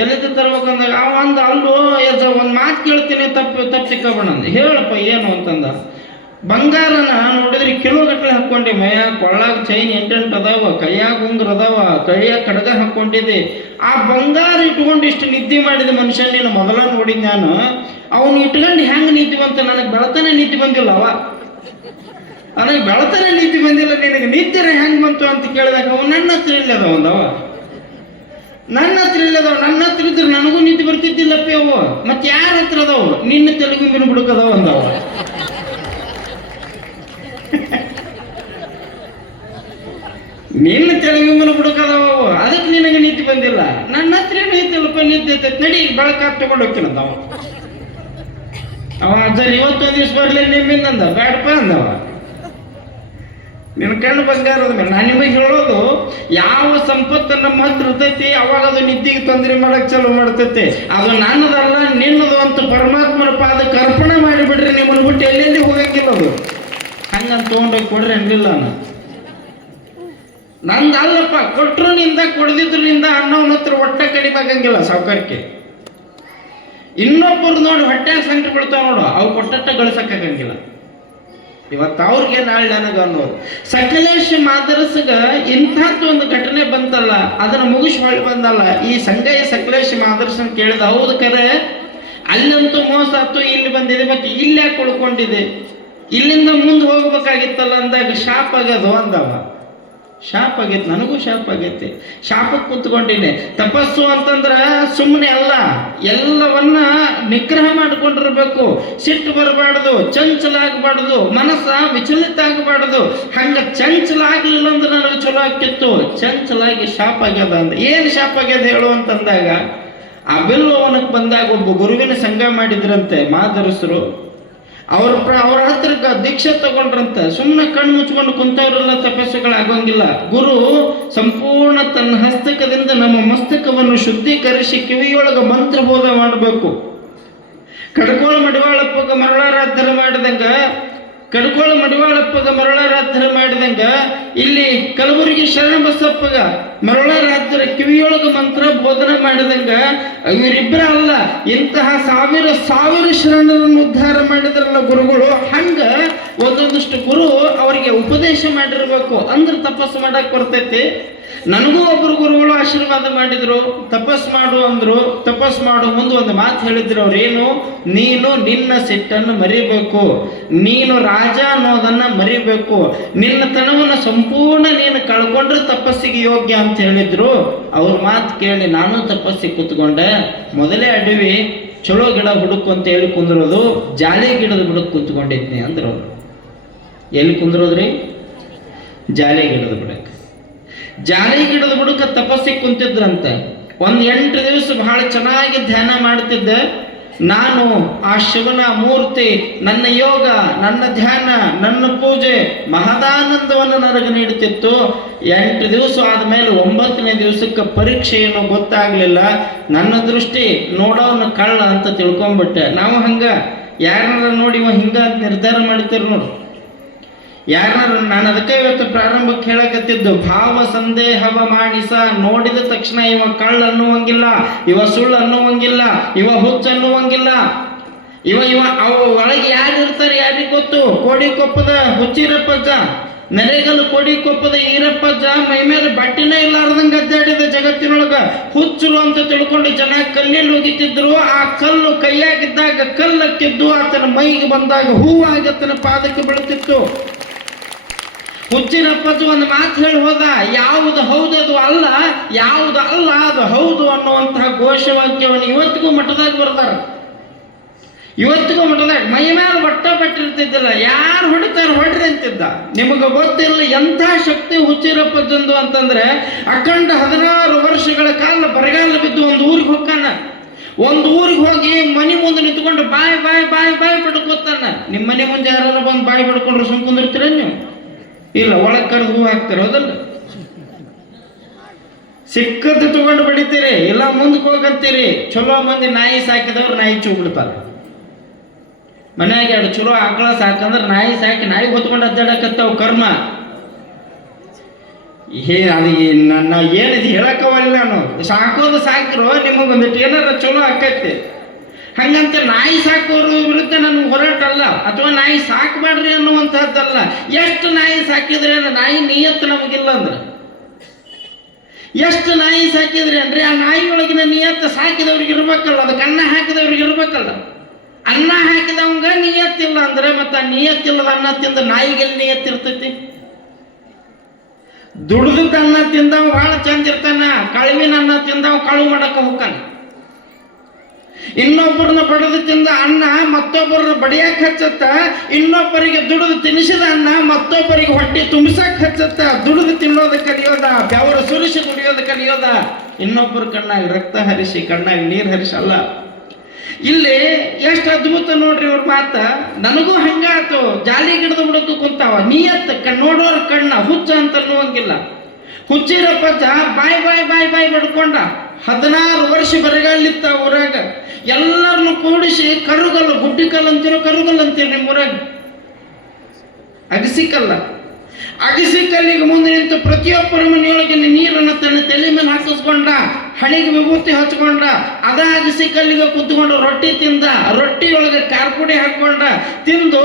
ಎಲ್ಲಿದ್ದು ತರ್ಬೇಕಂದಾಗ ಅವ ಅಂದ, ಅಲ್ಲೋ ಯಜ ಒಂದು ಮಾತು ಕೇಳ್ತೀನಿ, ತಪ್ಪು ತಿಕ್ಕೋಬೇಡ ಅಂದ. ಹೇಳಪ್ಪ ಏನು ಅಂತಂದ. ಬಂಗಾರನ ನೋಡಿದ್ರೆ ಕಿಲೋಗಟ್ಟಲೆ ಹಾಕ್ಕೊಂಡೆ. ಮೈಯಾಗ ಕೊಳ್ಳಾಗ ಚೈನ್ 8 ಅದಾವ, ಕೈಯಾಗ ಉಂಗ್ರ ಅದಾವ, ಕೈಯಾಗ ಕಡಗ ಹಾಕ್ಕೊಂಡಿದ್ದೆ. ಆ ಬಂಗಾರ ಇಟ್ಕೊಂಡು ಇಷ್ಟು ನಿದ್ದೆ ಮಾಡಿದ ಮನುಷ್ಯ ನೀನು ಮೊದಲ ನೋಡಿದ್ ನಾನು. ಅವನು ಇಟ್ಕೊಂಡು ಹೆಂಗೆ ನಿದ್ದೆ ಬಂತ? ನನಗೆ ಬೆಳತಾನೆ ನಿದ್ದೆ ಬಂದಿಲ್ಲ. ನನಗೆ ಬೆಳತಾನೆ ನಿದ್ದೆ ಬಂದಿಲ್ಲ, ನಿನಗೆ ನಿದ್ದೆ ಹೆಂಗೆ ಬಂತು ಅಂತ ಕೇಳಿದಾಗ ಅವ ನನ್ನ ಹತ್ರ ಇಲ್ಲದವ ಅಂದವ. ನನ್ನ ಹತ್ರ ಇದ್ರೆ ನನಗೂ ನಿದ್ದೆ ಬರ್ತಿದ್ದಿಲ್ಲಪ್ಪಿ. ಅವು ಮತ್ತೆ ಯಾರ ಹತ್ರ ಅದಾವು? ನಿನ್ನ ತೆಲುಗುಂಬಿನ ಬುಡಕದವ ಅಂದವ. ನಿನ್ನ ತೆಲುಗುಂಬಿನ ಬುಡಕದವ, ಅದಕ್ಕೆ ನಿನಗೆ ನಿದ್ದೆ ಬಂದಿಲ್ಲ. ನನ್ನ ಹತ್ರ ಏನು ಐತಿಲ್ಲಪ್ಪ, ನಿದ್ದೆ ಐತೈತೆ, ನಡಿ ಬೆಳಕಾಗಿ ತಗೊಂಡು ಹೋಗ್ತೀನಿ ಅಂದವ. ಅವ ಅಜ್ಜರ್ ಇವತ್ತೊಂದು ದಿವ್ಸ ಬರ್ಲಿ ನಿಮ್ಮಿಂದ ಅಂದ. ಬೇಡಪ್ಪ ಅಂದವ. ನಿನ್ನ ಕಣ್ಣು ಬಂಗಾರದ ಮೇಲೆ ನಾನು ನಿಮಗೆ ಹೇಳೋದು, ಯಾವ ಸಂಪತ್ತು ನಮ್ಮ ಹತ್ರ ಇರ್ತೈತಿ ಅವಾಗ ಅದು ನಿದ್ದಿಗೆ ತೊಂದರೆ ಮಾಡಕ್ ಚಾಲು ಮಾಡ್ತೈತಿ. ಅದು ನನ್ನದಲ್ಲ ನಿನ್ನದು ಅಂತ ಪರಮಾತ್ಮನ ಪಾದಕ್ಕೆ ಅರ್ಪಣೆ ಮಾಡಿಬಿಡ್ರಿ. ನಿಮ್ಮನ್ನು ಬಿಟ್ಟು ಎಲ್ಲೆಲ್ಲಿ ಹೋಗಂಗಿಲ್ಲ. ಅದು ಹಂಗಂತ ತೊಗೊಂಡೋಗಿ ಕೊಡ್ರಿ ಅನ್ಲಿಲ್ಲ. ನಂದು ಅಲ್ಲಪ್ಪ, ಕೊಟ್ಟರು ನಿಂದ ಕೊಡದಿದ್ರು ನಿಂದ ಅನ್ನೋನ ಹತ್ರ ಹೊಟ್ಟೆ ಕಡಿಮೆ ಆಗಂಗಿಲ್ಲ ಸಾವುಕಾರಕ್ಕೆ. ಇನ್ನೊಬ್ಬರು ನೋಡಿ ಹೊಟ್ಟೆಗೆ ಸಂಕಟ ಬೀಳ್ತಾವ ನೋಡು, ಅವು ಕೊಟ್ಟಟ್ಟ ಗಳಿಸಕ್ಕಾಗಂಗಿಲ್ಲ. ಇವತ್ತು ಅವ್ರಿಗೆ ನಾಳೆ ನನಗ ಅನ್ನೋದು. ಸಕಲೇಶ ಮಾದರಸಗ ಇಂಥದ್ದು ಒಂದು ಘಟನೆ ಬಂತಲ್ಲ, ಅದನ್ನ ಮುಗಿಸಿ ಹೊಳ್ಳಿ ಬಂದಲ್ಲ. ಈ ಸಂಗಯ್ಯ ಸಕಲೇಶ ಮಾದರಸನ್ ಕೇಳಿದ, ಹೌದು ಕರೆ ಅಲ್ಲಂತೂ ಮೋಸ ಆಯ್ತು, ಇಲ್ಲಿ ಬಂದಿದೆ, ಮತ್ತೆ ಇಲ್ಲಿ ಯಾಕೆ ಉಳ್ಕೊಂಡಿದೆ, ಇಲ್ಲಿಂದ ಮುಂದೆ ಹೋಗ್ಬೇಕಾಗಿತ್ತಲ್ಲ ಅಂದಾಗ ಶಾಪ್ ಆಗೋದು ಅಂದವ. ಶಾಪ್ ಆಗೈತೆ, ನನಗೂ ಶಾಪ್ ಆಗೈತೆ. ಶಾಪಕ್ಕೆ ಕುತ್ಕೊಂಡಿನಿ. ತಪಸ್ಸು ಅಂತಂದ್ರ ಸುಮ್ಮನೆ ಅಲ್ಲ, ಎಲ್ಲವನ್ನ ನಿಗ್ರಹ ಮಾಡಿಕೊಂಡಿರ್ಬೇಕು. ಸಿಟ್ಟು ಬರಬಾರ್ದು, ಚಂಚಲ ಆಗಬಾರ್ದು, ಮನಸ್ಸ ವಿಚಲಿತ ಆಗಬಾರ್ದು. ಹಂಗ ಚಂಚಲ ಆಗ್ಲಿಲ್ಲ ಅಂದ್ರೆ ನನಗೆ ಚಲೋ ಆಗ್ತಿತ್ತು. ಚಂಚಲಾಗಿ ಶಾಪ್ ಆಗ್ಯದ ಅಂದ. ಏನ್ ಶಾಪ್ ಆಗ್ಯದ ಹೇಳು ಅಂತಂದಾಗ, ಆ ಬಿಲ್ವವನಕ್ಕೆ ಬಂದಾಗ ಒಬ್ಬ ಗುರುವಿನ ಸಂಘ ಮಾಡಿದ್ರಂತೆ ಮಾದರಸರು. ಅವ್ರ ಹತ್ರ ದೀಕ್ಷೆ ತಗೊಂಡ್ರಂತ. ಸುಮ್ಮನೆ ಕಣ್ಣು ಮುಚ್ಕೊಂಡು ಕುಂತವ್ರೆಲ್ಲ ತಪಸ್ಸುಗಳಾಗೋಂಗಿಲ್ಲ. ಗುರು ಸಂಪೂರ್ಣ ತನ್ನ ಹಸ್ತಕದಿಂದ ನಮ್ಮ ಮಸ್ತಕವನ್ನು ಶುದ್ಧೀಕರಿಸಿ ಕಿವಿಯೊಳಗ ಮಂತ್ರಬೋಧ ಮಾಡಬೇಕು. ಕಡ್ಕೋಳ ಮಡಿವಾಳಪ್ಪಗ ಮರಳಾರಾಧನ ಮಾಡಿದಂಗ, ಕಡ್ಕೋಳ ಮಡಿವಾಳಪ್ಪಗ ಮರಳಾರಾಧನೆ ಮಾಡಿದಂಗ, ಇಲ್ಲಿ ಕಲಬುರಗಿ ಶರಣಬಸಪ್ಪಗ ಮರಳಾರಾಧನ ಕಿವಿಯೊಳಗ ಮಂತ್ರ ಬೋಧನೆ ಮಾಡಿದಂಗ, ಇವರಿಬ್ಬರ ಅಲ್ಲ, ಇಂತಹ ಸಾವಿರ ಶರಣರನ್ನು ಉದ್ಧಾರ ಮಾಡಿದ್ರಲ್ಲ ಗುರುಗಳು. ಹಂಗ ಒಂದೊಂದಷ್ಟು ಗುರು ಅವರಿಗೆ ಉಪದೇಶ ಮಾಡಿರ್ಬೇಕು, ಅಂದ್ರೆ ತಪಸ್ಸು ಮಾಡಕ್ ಬರ್ತೈತಿ. ನನಗೂ ಒಬ್ರು ಗುರುಗಳು ಆಶೀರ್ವಾದ ಮಾಡಿದ್ರು, ತಪಸ್ ಮಾಡು ಅಂದ್ರು. ತಪಸ್ ಮಾಡು ಮುಂದೆ ಒಂದು ಮಾತು ಹೇಳಿದ್ರು. ಅವ್ರೇನು, ನೀನು ನಿನ್ನ ಸಿಟ್ಟನ್ನು ಮರಿಬೇಕು, ನೀನು ರಾಜ ಅನ್ನೋದನ್ನ ಮರಿಬೇಕು, ನಿನ್ನ ತನವನ್ನು ಸಂಪೂರ್ಣ ನೀನು ಕಳ್ಕೊಂಡ್ರೆ ತಪಸ್ಸಿಗೆ ಯೋಗ್ಯ ಅಂತ ಹೇಳಿದ್ರು. ಅವ್ರ ಮಾತು ಕೇಳಿ ನಾನು ತಪಸ್ಸಿಗೆ ಕೂತ್ಕೊಂಡೆ. ಮೊದಲೇ ಅಡವಿ ಚಲೋ ಗಿಡ ಹುಡುಕು ಅಂತ ಹೇಳಿ ಕುಂದ್ರೋದು, ಜಾಲಿ ಗಿಡದ ಬುಡಕ್ ಕುಂತ್ಕೊಂಡಿದ್ನಿ ಅಂದ್ರು ಅವ್ರು. ಎಲ್ಲಿ ಕುಂದ್ರೋದ್ರಿ? ಜಾಲಿ ಗಿಡದ ಬುಡಕ್. ಜಾಲಿ ಗಿಡದ ಬುಡಕ ತಪಸ್ಸಿಗೆ ಕುಂತಿದ್ರಂತೆ. 8 ದಿವಸ ಬಹಳ ಚೆನ್ನಾಗಿ ಧ್ಯಾನ ಮಾಡ್ತಿದ್ದೆ ನಾನು. ಆ ಶಿವನ ಮೂರ್ತಿ, ನನ್ನ ಯೋಗ, ನನ್ನ ಧ್ಯಾನ, ನನ್ನ ಪೂಜೆ ಮಹದಾನಂದವನ್ನು ನನಗೆ ನೀಡುತ್ತಿತ್ತು. 8 ದಿವಸ ಆದ್ಮೇಲೆ 9ನೇ ದಿವಸಕ್ಕೆ ಪರೀಕ್ಷೆ ಏನೋ ಗೊತ್ತಾಗ್ಲಿಲ್ಲ. ನನ್ನ ದೃಷ್ಟಿ ನೋಡೋನು ಕಳ್ಳ ಅಂತ ತಿಳ್ಕೊಂಡ್ಬಿಟ್ಟೆ. ನಾವು ಹಂಗ ಯಾರನ್ನ ನೋಡಿ ಇವ ಹಿಂಗ ಅಂತ ನಿರ್ಧಾರ ಮಾಡ್ತೀರಿ ನೋಡಿ. ಯಾರು ನಾನು ಅದಕ್ಕೆ ಇವತ್ತು ಪ್ರಾರಂಭಕ್ಕೆ ಹೇಳಕತ್ತಿದ್ದು, ಭಾವ ಸಂದೇಹವ ಮಾಡಿಸ. ನೋಡಿದ ತಕ್ಷಣ ಇವ ಕಳ್ಳ ಅನ್ನುವಂಗಿಲ್ಲ, ಇವ ಸುಳ್ಳು ಅನ್ನುವಂಗಿಲ್ಲ, ಇವ ಹುಚ್ಚ ಅನ್ನುವಂಗಿಲ್ಲ. ಇವ ಅವ ಒಳಗೆ ಯಾರು ಇರ್ತಾರೆ ಯಾರಿಗೆ ಗೊತ್ತು. ಕೋಡಿಕೊಪ್ಪದ ಹುಚ್ಚಿರಪ್ಪಜ್ಜ, ನೆರೆಗಲ್ಲು ಕೋಡಿಕೊಪ್ಪದ ಈರಪ್ಪಜ್ಜ ಮೈ ಮೇಲೆ ಬಟ್ಟಿನೇ ಇಲ್ಲಾರ್ದಂಗ ಅದ್ದಾಡಿದ ಜಗತ್ತಿನೊಳಗ. ಹುಚ್ಚರು ಅಂತ ತಿಳ್ಕೊಂಡು ಜನ ಕಲ್ಲಲ್ಲಿ ಹೋಗಿತ್ತಿದ್ರು. ಆ ಕಲ್ಲು ಕೈಯಾಗಿದ್ದಾಗ ಕಲ್ಲಕ್ಕಿದ್ದು ಆತನ ಮೈಗೆ ಬಂದಾಗ ಹೂವಾಗಿ ಆತನ ಪಾದಕ್ಕೆ ಬೀಳುತ್ತಿತ್ತು. ಹುಚ್ಚಿರಪ್ಪಜ್ಜ ಒಂದು ಮಾತು ಹೇಳಿ ಹೋದ, ಯಾವುದು ಹೌದು ಅದು ಅಲ್ಲ, ಯಾವುದು ಅಲ್ಲ ಅದು ಹೌದು ಅನ್ನುವಂತಹ ಘೋಷವಾಕ್ಯವನ್ನು ಇವತ್ತಿಗೂ ಮಠದಾಗ ಬರ್ತಾರ. ಇವತ್ತಿಗೂ ಮಠದಾಗ ಮೈ ಮೇಲೆ ಬಟ್ಟ ಬಟ್ಟಿರ್ತಿದ್ದಿಲ್ಲ. ಯಾರು ಹೊಡಿತಾರೆ ಹೊಡ್ರಿ ಅಂತಿದ್ದ. ನಿಮಗೆ ಗೊತ್ತಿಲ್ಲ ಎಂಥ ಶಕ್ತಿ ಹುಚ್ಚಿರಪ್ಪಜ್ಜಂದು ಅಂತಂದ್ರೆ, ಅಖಂಡ 16 ವರ್ಷಗಳ ಕಾಲ ಬರಗಾಲ ಬಿದ್ದು ಒಂದು ಊರಿಗೆ ಹೋಗ್ತಾನ. ಒಂದು ಊರಿಗೆ ಹೋಗಿ ಮನೆ ಮುಂದೆ ನಿಂತ್ಕೊಂಡು ಬಾಯಿ ಬಾಯಿ ಬಾಯಿ ಬಾಯಿ ಬಡ್ಕೋತಾನ. ನಿಮ್ಮ ಮನೆ ಮುಂದೆ ಯಾರು ಬಂದು ಬಾಯಿ ಬಡ್ಕೊಂಡ್ರೆ ಸುಮ್ ಕುಂದಿರ್ತೀರ ನೀವು? ಇಲ್ಲ, ಒಳಗೆ ಕರೆದು ಹೂ ಹಾಕ್ತಾರ, ಹೌದಲ್ಲ? ಸಿಕ್ಕದ್ದು ತಗೊಂಡು ಬಡಿತೀರಿ, ಇಲ್ಲ ಮುಂದಕ್ಕೆ ಹೋಗಂತೀರಿ. ಚಲೋ ಮಂದಿ ನಾಯಿ ಸಾಕಿದವ್ರು ನಾಯಿ ಚೂಬಿಡ್ತಾರೆ. ಮನ್ಯಾಗ 2 ಚಲೋ ಆಕಳ ಸಾಕಂದ್ರೆ ನಾಯಿ ಸಾಕಿ ನಾಯಿ ಹೊತ್ಕೊಂಡು ಅದ್ದಾಡಕತ್ತಾವ ಕರ್ಮ. ಅದು ನನ್ನ ಏನಿದು ಹೇಳಕ್ಕವಲ್ಲ. ನಾನು ಸಾಕೋದು ಸಾಕಿರೋ ನಿಮಗೊಂದಿಟ್ಟು ಏನಾರ ಚಲೋ ಆಕೈತಿ. ಹಂಗಂತ ನಾಯಿ ಸಾಕೋರ ವಿರುದ್ಧ ನನ್ಗೆ ಹೋರಾಟ ಅಲ್ಲ, ಅಥವಾ ನಾಯಿ ಸಾಕಬೇಡ್ರಿ ಅನ್ನುವಂಥದ್ದಲ್ಲ. ಎಷ್ಟು ನಾಯಿ ಸಾಕಿದ್ರೆ ನಾಯಿ ನಿಯತ್ತು ನಮಗಿಲ್ಲ ಅಂದ್ರೆ, ಎಷ್ಟು ನಾಯಿ ಸಾಕಿದ್ರಿ ಅಂದ್ರೆ ಆ ನಾಯಿಯೊಳಗಿನ ನಿಯತ್ತು ಸಾಕಿದವ್ರಿಗೆ ಇರ್ಬೇಕಲ್ಲ, ಅದಕ್ಕೆ ಅನ್ನ ಹಾಕಿದವ್ರಿಗೆ ಇರ್ಬೇಕಲ್ಲ. ಅನ್ನ ಹಾಕಿದವಂಗ ನಿಯತ್ತಿಲ್ಲ ಅಂದ್ರೆ ಮತ್ತೆ ಆ ನಿಯತ್ತಿಲ್ಲದ ಅನ್ನ ತಿಂದ ನಾಯಿಗೆಲ್ಲಿ ನಿಯತ್ತಿರ್ತೈತಿ? ದುಡ್ದದ ಅನ್ನ ತಿಂದವ ಬಹಳ ಚಂದ ಇರ್ತಾನ, ಕಳುವಿನ ಅನ್ನ ತಿಂದವ ಕಳುವು ಮಾಡಕ ಹೋಗ್ತಾನ. ಇನ್ನೊಬ್ಬರನ್ನ ಬಡದು ತಿಂದ ಅನ್ನ ಮತ್ತೊಬ್ಬರನ್ನ ಬಡಿಯಾಕ ಹಚ್ಚತ್ತ, ಇನ್ನೊಬ್ಬರಿಗೆ ದುಡಿದು ತಿನ್ನಿಸಿದ ಅನ್ನ ಮತ್ತೊಬ್ಬರಿಗೆ ಹೊಟ್ಟೆ ತುಂಬಿಸಕ್ ಹಚ್ಚತ್ತ. ದುಡಿದು ತಿನ್ನೋದ ಕಲಿಯೋದ, ಬೆವರು ಸುರಿಸಿ ದುಡಿಯೋದ ಕಲಿಯೋದ, ಇನ್ನೊಬ್ಬರ ಕಣ್ಣಾಗ ರಕ್ತ ಹರಿಸಿ ಕಣ್ಣಾಗ ನೀರು ಹರಿಸಿ ಅಲ್ಲ. ಇಲ್ಲಿ ಎಷ್ಟು ಅದ್ಭುತ ನೋಡ್ರಿ ಇವ್ರ ಮಾತ. ನನಗೂ ಹಂಗಾತು. ಜಾಲಿ ಗಿಡದ ಬುಡಕ್ಕೂ ಕುಂತಾವ. ನಿಯತ್ ನೋಡೋರ ಕಣ್ಣ ಹುಚ್ಚ ಅಂತ ಅನ್ನುವಂಗಿಲ್ಲ. ಹುಚ್ಚಿರಪ್ಪಜ್ಜ ಬಾಯ್ ಬಾಯ್ ಬಾಯ್ ಬಾಯ್ ಬಡ್ಕೊಂಡ. 16 ವರ್ಷ ಬರಗಾಲಿತ್ತ ಊರಾಗ. ಎಲ್ಲರನ್ನು ಕೂಡಿಸಿ ಕರುಗಲ್ಲು, ಗುಡ್ಡಿ ಕಲ್ಲು ಅಂತೀರೋ ಕರುಗಲ್ಲು ಅಂತೀರಿ ನಿಮ್ಮ ಊರಾಗ? ಅಗಸಿಕಲ್ಲ. ಅಗಸಿ ಕಲ್ಲಿಗೆ ಮುಂದೆ ನಿಂತು ಪ್ರತಿಯೊಬ್ಬರ ಮನೆಯೊಳಗೆ ನೀರನ್ನು ತನ್ನ ತಲೆ ಮೇಲೆ ಹಾಕಿಸ್ಕೊಂಡ, ಹಣಿಗೆ ವಿಭೂತಿ ಹಚ್ಕೊಂಡ, ಅದ ಅಗಸಿ ಕಲ್ಲಿಗೆ ಕುತ್ಕೊಂಡು ರೊಟ್ಟಿ ತಿಂದ, ರೊಟ್ಟಿಯೊಳಗೆ ಕಾರ್ಪುಡಿ ಹಾಕೊಂಡ, ತಿಂದು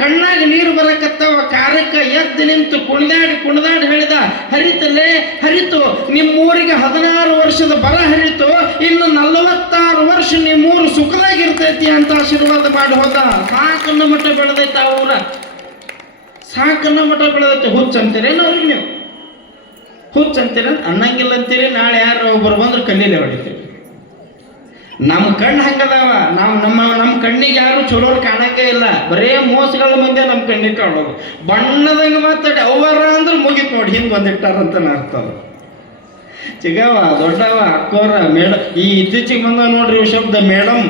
ಕಣ್ಣಾಗ ನೀರು ಬರಕತ್ತವ, ಕಾರಕ್ಕೆ ಎದ್ದು ನಿಂತು ಕುಣಿದಾಡಿ ಹೇಳಿದ, ಹರಿತಲೇ ಹರಿತು, ನಿಮ್ಮೂರಿಗೆ 16 ವರ್ಷದ ಬರ ಹರಿತು, ಇನ್ನು 46 ವರ್ಷ ನಿಮ್ಮೂರು ಸುಖದಾಗಿರ್ತೈತಿ ಅಂತ ಆಶೀರ್ವಾದ ಮಾಡಿ ಹೋದ. ಸಾಕನ್ನ ಮಠ ಬೆಳೆದೈತ ಆ ಊರ, ಸಾಕನ್ನ ಮಠ ಬೆಳೆದೈತೆ. ಹುಚ್ಚ ಅಂತೀರೇನು ಅವ್ರಿಗೆ ನೀವು? ಹುಚ್ಚ ಅಂತೀರ ಅನ್ನಂಗಿಲ್ಲ ಅಂತೀರಿ. ನಾಳೆ ಯಾರು ಒಬ್ಬರು ಬಂದ್ರೆ ಕಣ್ಣಿಲೆ ಹೊಡಿತೀವಿ. ನಮ್ಮ ಕಣ್ಣು ಹಂಗದಾವ. ನಮ್ಮ ಕಣ್ಣಿಗೆ ಯಾರು ಚಲೋರು ಕಾಣಕ್ಕೆ ಇಲ್ಲ. ಬರೇ ಮೋಸಗಳ ಮುಂದೆ ನಮ್ಮ ಕಣ್ಣಿಗೆ ಕಾಣೋದು. ಬಣ್ಣದಂಗೆ ಮಾತಾಡಿ ಅವರ ಅಂದ್ರೆ ಮುಗಿತು ನೋಡಿ, ಹಿಂಗೆ ಬಂದಿಟ್ಟಾರಂತ ಅರ್ಥ. ಚಿಗವ ದೊಡ್ಡವ ಅಕ್ಕೋರ ಮೇಡಮ್, ಈ ಇತ್ತೀಚೆಗೆ ಬಂದ ನೋಡ್ರಿ ಇವು ಶಬ್ದ ಮೇಡಮ್.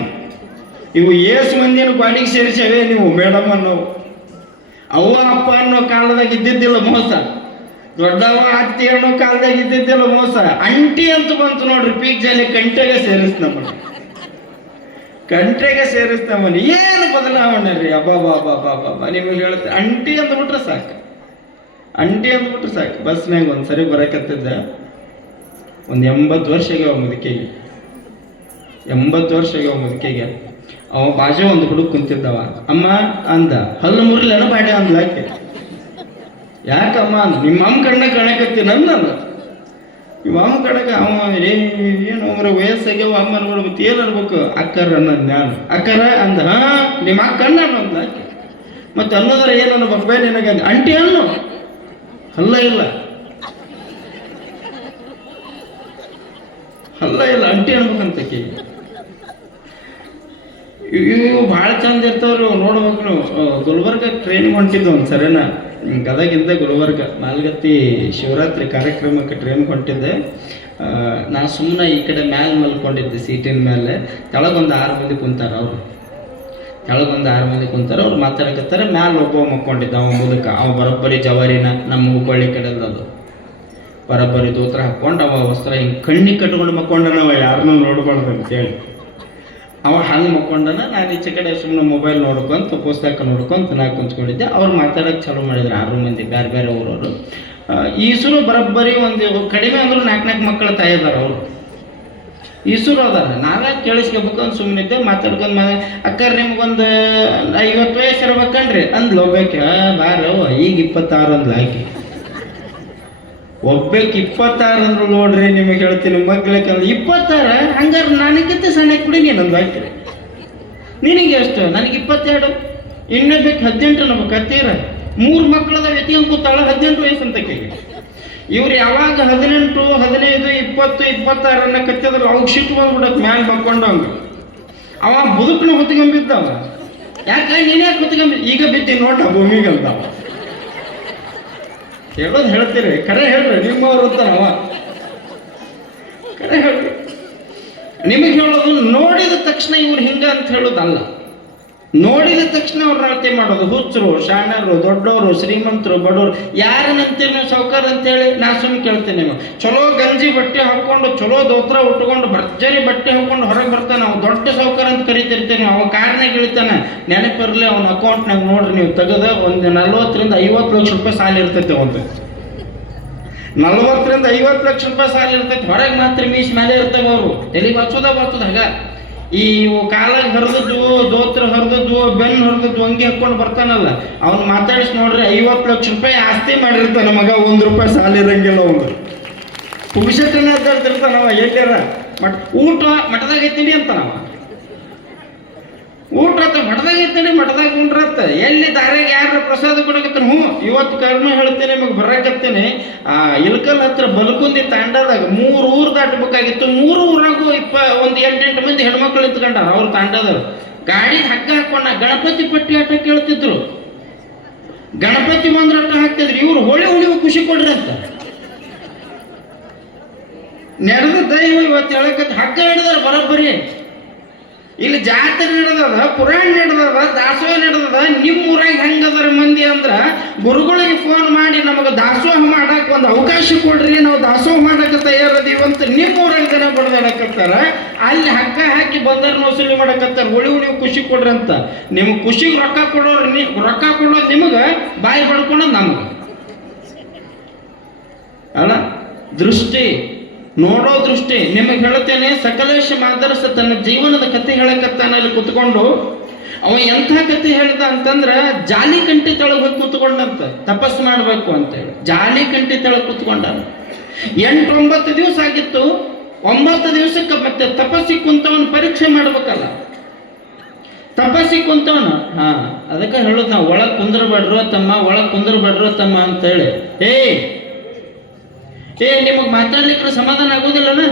ಇವು ಏಸು ಮಂದಿನ ಗಾಡಿಗೆ ಸೇರಿಸವೇ ನೀವು ಮೇಡಮ್ ಅನ್ನೋ. ಅವ್ವ ಅಪ್ಪ ಅನ್ನೋ ಕಾಲದಾಗ ಇದ್ದಿದ್ದಿಲ್ಲ ಮೋಸ, ದೊಡ್ಡವ ಅತ್ತಿ ಅನ್ನೋ ಕಾಲದಾಗ ಇದ್ದಿದ್ದಿಲ್ಲ ಮೋಸ. ಅಂಟಿ ಅಂತ ಬಂತು ನೋಡ್ರಿ, ಪೀಕ್ ಜಾಲಿ ಕಂಟೆಗೆ ಸೇರಿಸ್ತಮ್ಮನಿ, ಕಂಟೆಗೆ ಸೇರಿಸ್ತಮ್ಮನಿ. ಏನು ಬದಲಾವಣೆ ರೀ, ಅಬ್ಬಾ ನಿಮಗೆ ಹೇಳುತ್ತೆ. ಅಂಟಿ ಅಂದ್ಬಿಟ್ರೆ ಸಾಕು, ಅಂಟಿ ಅಂದ್ಬಿಟ್ರೆ ಸಾಕು. ಬಸ್ನಾಗ ಒಂದ್ಸರಿ ಬರಕತ್ತಿದ್ದ, ಒಂದು 80 ವರ್ಷ ಆಗ್ಯಾವ ಮುದುಕೆಗೆ, 80 ವರ್ಷ ಆಗ್ಯಾವ ಮುದುಕೆಗೆ. ಅವ ಬಾಜು ಒಂದು ಹುಡುಗ ಕುಂತಿದ್ದವ. ಅಮ್ಮ ಅಂದ, ಹಲ್ಲು ಮುರಿಲೇನ ಬಾಡೆ ಅಂದ್ಲಾಕೆ. ಯಾಕಮ್ಮ ಅಂದ, ನಿಮ್ಮ ಅಮ್ಮ ಕಣ್ಣ ಕಾಣಕತ್ತೀನಿ ಅಂದಲ್ಲ. ನಿಮ್ಮ ಅಮ್ಮ ಕಣಕ ಅವ ಏನು ಅವ್ರ ವಯಸ್ಸಾಗ್ಯಾವ ಅಮ್ಮನ ಮತ್ತೆ ಏನು ಅನ್ಬೇಕು? ಅಕ್ಕರ ಅನ್ನೋದು ನಾನು. ಅಕ್ಕರ ಅಂದ, ಹಾ ನಿಮ್ಮ ಅಕ್ಕ ಕಣ್ಣ ಅನ್ನೋದ್ಲಾಕೆ. ಮತ್ತೆ ಅನ್ನೋದ್ರ ಏನು ಅನ್ಬೇಕು ಬೇ ನಿನಗೆ? ಅಂಟಿ ಅನ್ನು ಅಲ್ಲ ಇಲ್ಲ, ಅಲ್ಲ ಇಲ್ಲ, ಅಂಟಿ ಅನ್ಬೇಕಂತಕಿ. ಇವು ಭಾಳ ಚಂದ ಇರ್ತಾವ್ರಿ ನೋಡ್ಬೇಕು ನೀವು. ಗುಲ್ಬರ್ಗ ಟ್ರೈನಿಗೆ ಹೊಂಟಿದ್ದು ಒಂದು ಸರಿನ, ಗದಗಿಂದ ಗುಲ್ಬರ್ಗ ಮಾಲ್ಗತ್ತಿ ಶಿವರಾತ್ರಿ ಕಾರ್ಯಕ್ರಮಕ್ಕೆ ಟ್ರೈನ್ಗೆ ಹೊಂಟಿದ್ದೆ. ನಾ ಸುಮ್ಮನೆ ಈ ಕಡೆ ಮ್ಯಾಲೆ ಮಲ್ಕೊಂಡಿದ್ದೆ ಸೀಟಿನ ಮೇಲೆ. ಕೆಳಗೊಂದು 6 ಮಂದಿ ಕುಂತಾರ, ಅವರು ಕೆಳಗೊಂದು 6 ಮಂದಿ ಕುಂತಾರ. ಅವ್ರು ಮಾತಾಡಕತ್ತಾರೆ. ಮ್ಯಾಲೆ ಒಬ್ಬ ಮಕ್ಕೊಂಡಿದ್ದ, ಅವ ಮುದುಕ. ಅವ ಬರೋಬ್ಬರಿ ಜವಾರಿನ ನಮ್ಮ ಹುಬ್ಬಳ್ಳಿ ಕಡೆದು, ಅದು ಬರೋಬ್ಬರಿ ದೂತ್ರ ಹಾಕ್ಕೊಂಡು ಅವ ವಸ್ತ್ರ ಹಿಂಗೆ ಕಣ್ಣಿಗೆ ಕಟ್ಕೊಂಡು ಮಕ್ಕೊಂಡನ. ಅವ ಯಾರನ್ನೂ ನೋಡ್ಬಾರ್ದು ಅಂತೇಳಿ ಅವ ಹಂಗೆ ಮಕ್ಕೊಂಡನ. ನಾನು ಈಚೆ ಕಡೆ ಸುಮ್ಮನೆ ಮೊಬೈಲ್ ನೋಡ್ಕೊಂತ ಪುಸ್ತಕ ನೋಡ್ಕೊಂತ ನಾ ಕುಂತ್ಕೊಂಡಿದ್ದೆ. ಅವ್ರು ಮಾತಾಡೋಕೆ ಚಾಲೂ ಮಾಡಿದ್ರು 6 ಮಂದಿ ಬೇರೆ ಬೇರೆ ಊರವರು. ಈಸೂರು ಬರೋಬ್ಬರಿ ಒಂದು ಕಡಿಮೆ ಅಂದ್ರು 4 ಮಕ್ಕಳ ತಾಯಿ ಅದಾರ ಅವರು. ಈಸೂರು ಅದಾರ. ನಾವೇ ಕೇಳಿಸ್ಕೋಬೇಕಂತ ಸುಮ್ಮನಿದ್ದೆ. ಮಾತಾಡ್ಕೊಂಡು ಮನೆ ಅಕ್ಕರ್ ನಿಮ್ಗೊಂದು 50 ವಯಸ್ಸು ಇರ್ಬೇಕನ್ರಿ ಅಂದ್ಲು ಒಬ್ಬೇಕೆ. ಬಾರವ ಈಗ 26 ಅಂದ್ಲು ಆಕೆ. ಒಬ್ಬೇಕು 26 ಅಂದ್ರು ನೋಡ್ರಿ, ನಿಮಗೆ ಹೇಳ್ತೀನಿ ಮಗ್ಳಕ್ಕೆ 26 ಹಂಗಾರೆ ನನಗಿಂತ ಸಣ್ಣ ಕುಡಿ ನೀನೊಂದು ಹಾಕ್ರಿ. ನಿನಗೆ ಎಷ್ಟು? ನನಗೆ 22. ಇನ್ನೊಬ್ಬಕ್ಕೆ 18 ನಮಗೆ ಹತ್ತೀರ. 3 ಮಕ್ಕಳದ ವ್ಯತಿಗೆ ಕೂತಾಳ 18 ವಯಸ್ಸು ಅಂತ ಕೇಳಿ. ಇವ್ರು ಯಾವಾಗ 18, 15, 20, 26 ಅನ್ನ ಕತ್ತಿದ್ರು ಅವಾಗ ಶಿಟ್ಟು ಬಂದ್ಬಿಡತ್ ಮ್ಯಾಲೆ ಮಕ್ಕೊಂಡವಂಗ. ಅವ ಬದುಕನ ಹೊತ್ಕೊಂಬಿದ್ದವ. ಯಾಕೆ ನೀನೇ ಹೊತ್ಕೊಂಬ? ಈಗ ಬಿತ್ತಿ ನೋಟ ಭೂಮಿಗಲ್ದಾವ. ಹೇಳೋದು ಹೇಳ್ತೀರಿ, ಕರೆ ಹೇಳ್ರಿ. ನಿಮ್ಮವ್ರು ಅಂತ ಅವ ಕರೆ ಹೇಳ್ರಿ. ನಿಮಗೆ ಹೇಳೋದು ನೋಡಿದ ತಕ್ಷಣ ಇವ್ರು ಹಿಂಗ ಅಂತ ಹೇಳೋದಲ್ಲ. ನೋಡಿದ ತಕ್ಷಣ ಅವ್ರು ಅಳತೆ ಮಾಡೋದು. ಹುಚ್ಚರು, ಶಾಣರು, ದೊಡ್ಡವರು, ಶ್ರೀಮಂತರು, ಬಡವರು, ಯಾರನ್ನಂತೀರಿ ನೀವು? ಸೌಕರ್ ಅಂತೇಳಿ ನಾ ಸುಮ್ಮನೆ ಕೇಳ್ತೇನೆ. ನೀವು ಚಲೋ ಗಂಜಿ ಬಟ್ಟೆ ಹಾಕೊಂಡು, ಚಲೋ ದೋತ್ರ ಉಟ್ಕೊಂಡು, ಭರ್ಜರಿ ಬಟ್ಟೆ ಹಾಕೊಂಡು ಹೊರಗೆ ಬರ್ತಾನೆ. ಅವ್ನು ದೊಡ್ಡ ಸೌಕರ್ ಅಂತ ಕರಿತಿರ್ತೀರಿ. ಅವ ಕಾರ್ನಾಗ ಇಳಿತಾನೆ. ನೆನಪಿರಲಿ, ಅವನ ಅಕೌಂಟ್ನಾಗ ನೋಡ್ರಿ ನೀವು ತೆಗೆದ ಒಂದು 40 ರಿಂದ 50 ಲಕ್ಷ ರೂಪಾಯಿ ಸಾಲ ಇರ್ತೈತೆ. ಒಂದು 40 ರಿಂದ 50 ಲಕ್ಷ ರೂಪಾಯಿ ಸಾಲ ಇರ್ತೈತೆ. ಹೊರಗೆ ಮಾತ್ರ ಮೀಸ್ ಮೇಲೆ ಇರ್ತವೆ. ಅವರು ಎಲ್ಲಿಗೆ ಬರ್ತದ ಹಾಗ. ಈ ಕಾಲಾಗ ಹರಿದದ್ದು, ದೋತ್ರ ಹರಿದದ್ದು, ಬೆನ್ನು ಹರಿದದ್ದು ಅಂಗಿ ಹಾಕೊಂಡು ಬರ್ತಾನಲ್ಲ, ಅವ್ನು ಮಾತಾಡಿಸಿ ನೋಡ್ರಿ 50 ಲಕ್ಷ ರೂಪಾಯಿ ಆಸ್ತಿ ಮಾಡಿರ್ತಾನೆ ಮಗ. 1 ರೂಪಾಯಿ ಸಾಲ ಇರಂಗಿಲ್ಲ. ಅವ್ನು ಪುರುಷಟನೇ ಅದಾಡ್ತಿರ್ತಾನವ. ಎಲ್ಲಾರ ಊಟ ಮಠದಾಗ ಎತ್ತೀನಿ ಅಂತಾನವ. ಊಟ ಮಠದಾಗ ಎತ್ತೀನಿ, ಮಠದಾಗ ಉಂಡ್ರತ್ತ. ಎಲ್ಲಿ ದಾರ್ಯಾಗ ಯಾರು ಪ್ರಸಾದ ಕೊಡಕತ್ತಾನ? ಇವತ್ತು ಕರ್ಮ ಹೇಳ್ತೇನೆ ನಿಮಗೆ ಬರಕತ್ತೇನೆ. ಇಲ್ಕಲ್ ಹತ್ರ ಬಲಕುಂದಿ ತಾಂಡದಾಗ 3 ಊರು ದಾಟಬೇಕಾಗಿತ್ತು. 3 ಊರಾಗೂ ಒಂದು 8 ಮಂದಿ ಹೆಣ್ಮಕ್ಳು ನಿಂತ್ಕೊಂಡಾರ. ಅವ್ರು ತಾಂಡದವ್ರು ಗಾಡಿ ಹಗ್ಗ ಹಾಕೊಂಡ ಗಣಪತಿ ಪಟ್ಟಿ ಆಟ ಕೇಳ್ತಿದ್ರು. ಗಣಪತಿ ಬಂದ್ರ ಆಟ ಹಾಕ್ತಿದ್ರು. ಇವ್ರು ಹೋಳಿ ಖುಷಿ ಕೊಡ್ರಿ ಅಂತ ನಡೆದ ದೈವ ಇವತ್ತು ಹೇಳಕತ್ತ ಹಗ್ಗ ಹಿಡಿದಾರ ಬರೋಬ್ಬರಿ. ಇಲ್ಲಿ ಜಾತ್ರೆ ನಡೆದದ, ಪುರಾಣ ನಡೆದದ, ದಾಸೋಹ ನಡೆದದ. ನಿಮ್ಮ ಊರಾಗ ಹೆಂಗದಾರ ಮಂದಿ ಅಂದ್ರ ಗುರುಗಳಿಗೆ ಫೋನ್ ಮಾಡಿ ನಮಗೆ ದಾಸೋಹ ಮಾಡಕ್ ಒಂದು ಅವಕಾಶ ಕೊಡ್ರಿ, ನಾವು ದಾಸೋಹ ಮಾಡಕ್ಕೆ ತಯಾರದೀವಂತ ನಿಮ್ಮ ಊರಾಗ ಜನ ಬಡ್ದಾಡಕತ್ತಾರ. ಅಲ್ಲಿ ಹಗ್ಗ ಹಾಕಿ ಬಂದರ್ ವಸೂಲಿ ಮಾಡಕತ್ತಾರ. ಹುಳಿ ಖುಷಿ ಕೊಡ್ರಿ ಅಂತ. ನಿಮ್ಗೆ ಖುಷಿಗೆ ರೊಕ್ಕ ಕೊಡೋರು, ರೊಕ್ಕ ಕೊಡೋದು ನಿಮಗೆ, ಬಾಯಿ ಬಡ್ಕೊಳೋದು ನಮ್ಗೆ. ಅಲ್ಲ, ದೃಷ್ಟಿ, ನೋಡೋ ದೃಷ್ಟಿ. ನಿಮಗೆ ಹೇಳ್ತೇನೆ, ಸಕಲೇಶ ಮಾದರಸ ತನ್ನ ಜೀವನದ ಕಥೆ ಹೇಳಕತ್ತಾನ ಅಲ್ಲಿ ಕುತ್ಕೊಂಡು. ಅವ ಎಂಥ ಕಥೆ ಹೇಳ್ದ ಅಂತಂದ್ರ, ಜಾಲಿ ಕಂಟಿ ತೆಳಗೆ ಹೋಗಿ ಕೂತ್ಕೊಂಡಂತ ತಪಸ್ ಮಾಡ್ಬೇಕು ಅಂತೇಳಿ ಜಾಲಿ ಕಂಟಿ ತೆಳಗೆ ಕೂತ್ಕೊಂಡ. 8-9 ದಿವಸ ಆಗಿತ್ತು. 9 ದಿವಸಕ್ಕೆ ಮತ್ತೆ ತಪಸ್ಸಿಗೆ ಕುಂತವನು ಪರೀಕ್ಷೆ ಮಾಡ್ಬೇಕಲ್ಲ. ತಪಸ್ಸಿಗೆ ಕುಂತವನ ಅದಕ್ಕೆ ಹೇಳುದು ನಾವು, ಒಳಗ್ ಕುಂದ್ರಬೇಡ್ರು ತಮ್ಮ, ಒಳಗ್ ಕುಂದ್ರಬೇಡ್ರು ತಮ್ಮ ಅಂತೇಳಿ. ನಿಮಗ್ ಮಾತಾಡ್ಲಿಕ್ಕೆ ಸಮಾಧಾನ ಆಗೋದಿಲ್ಲನ?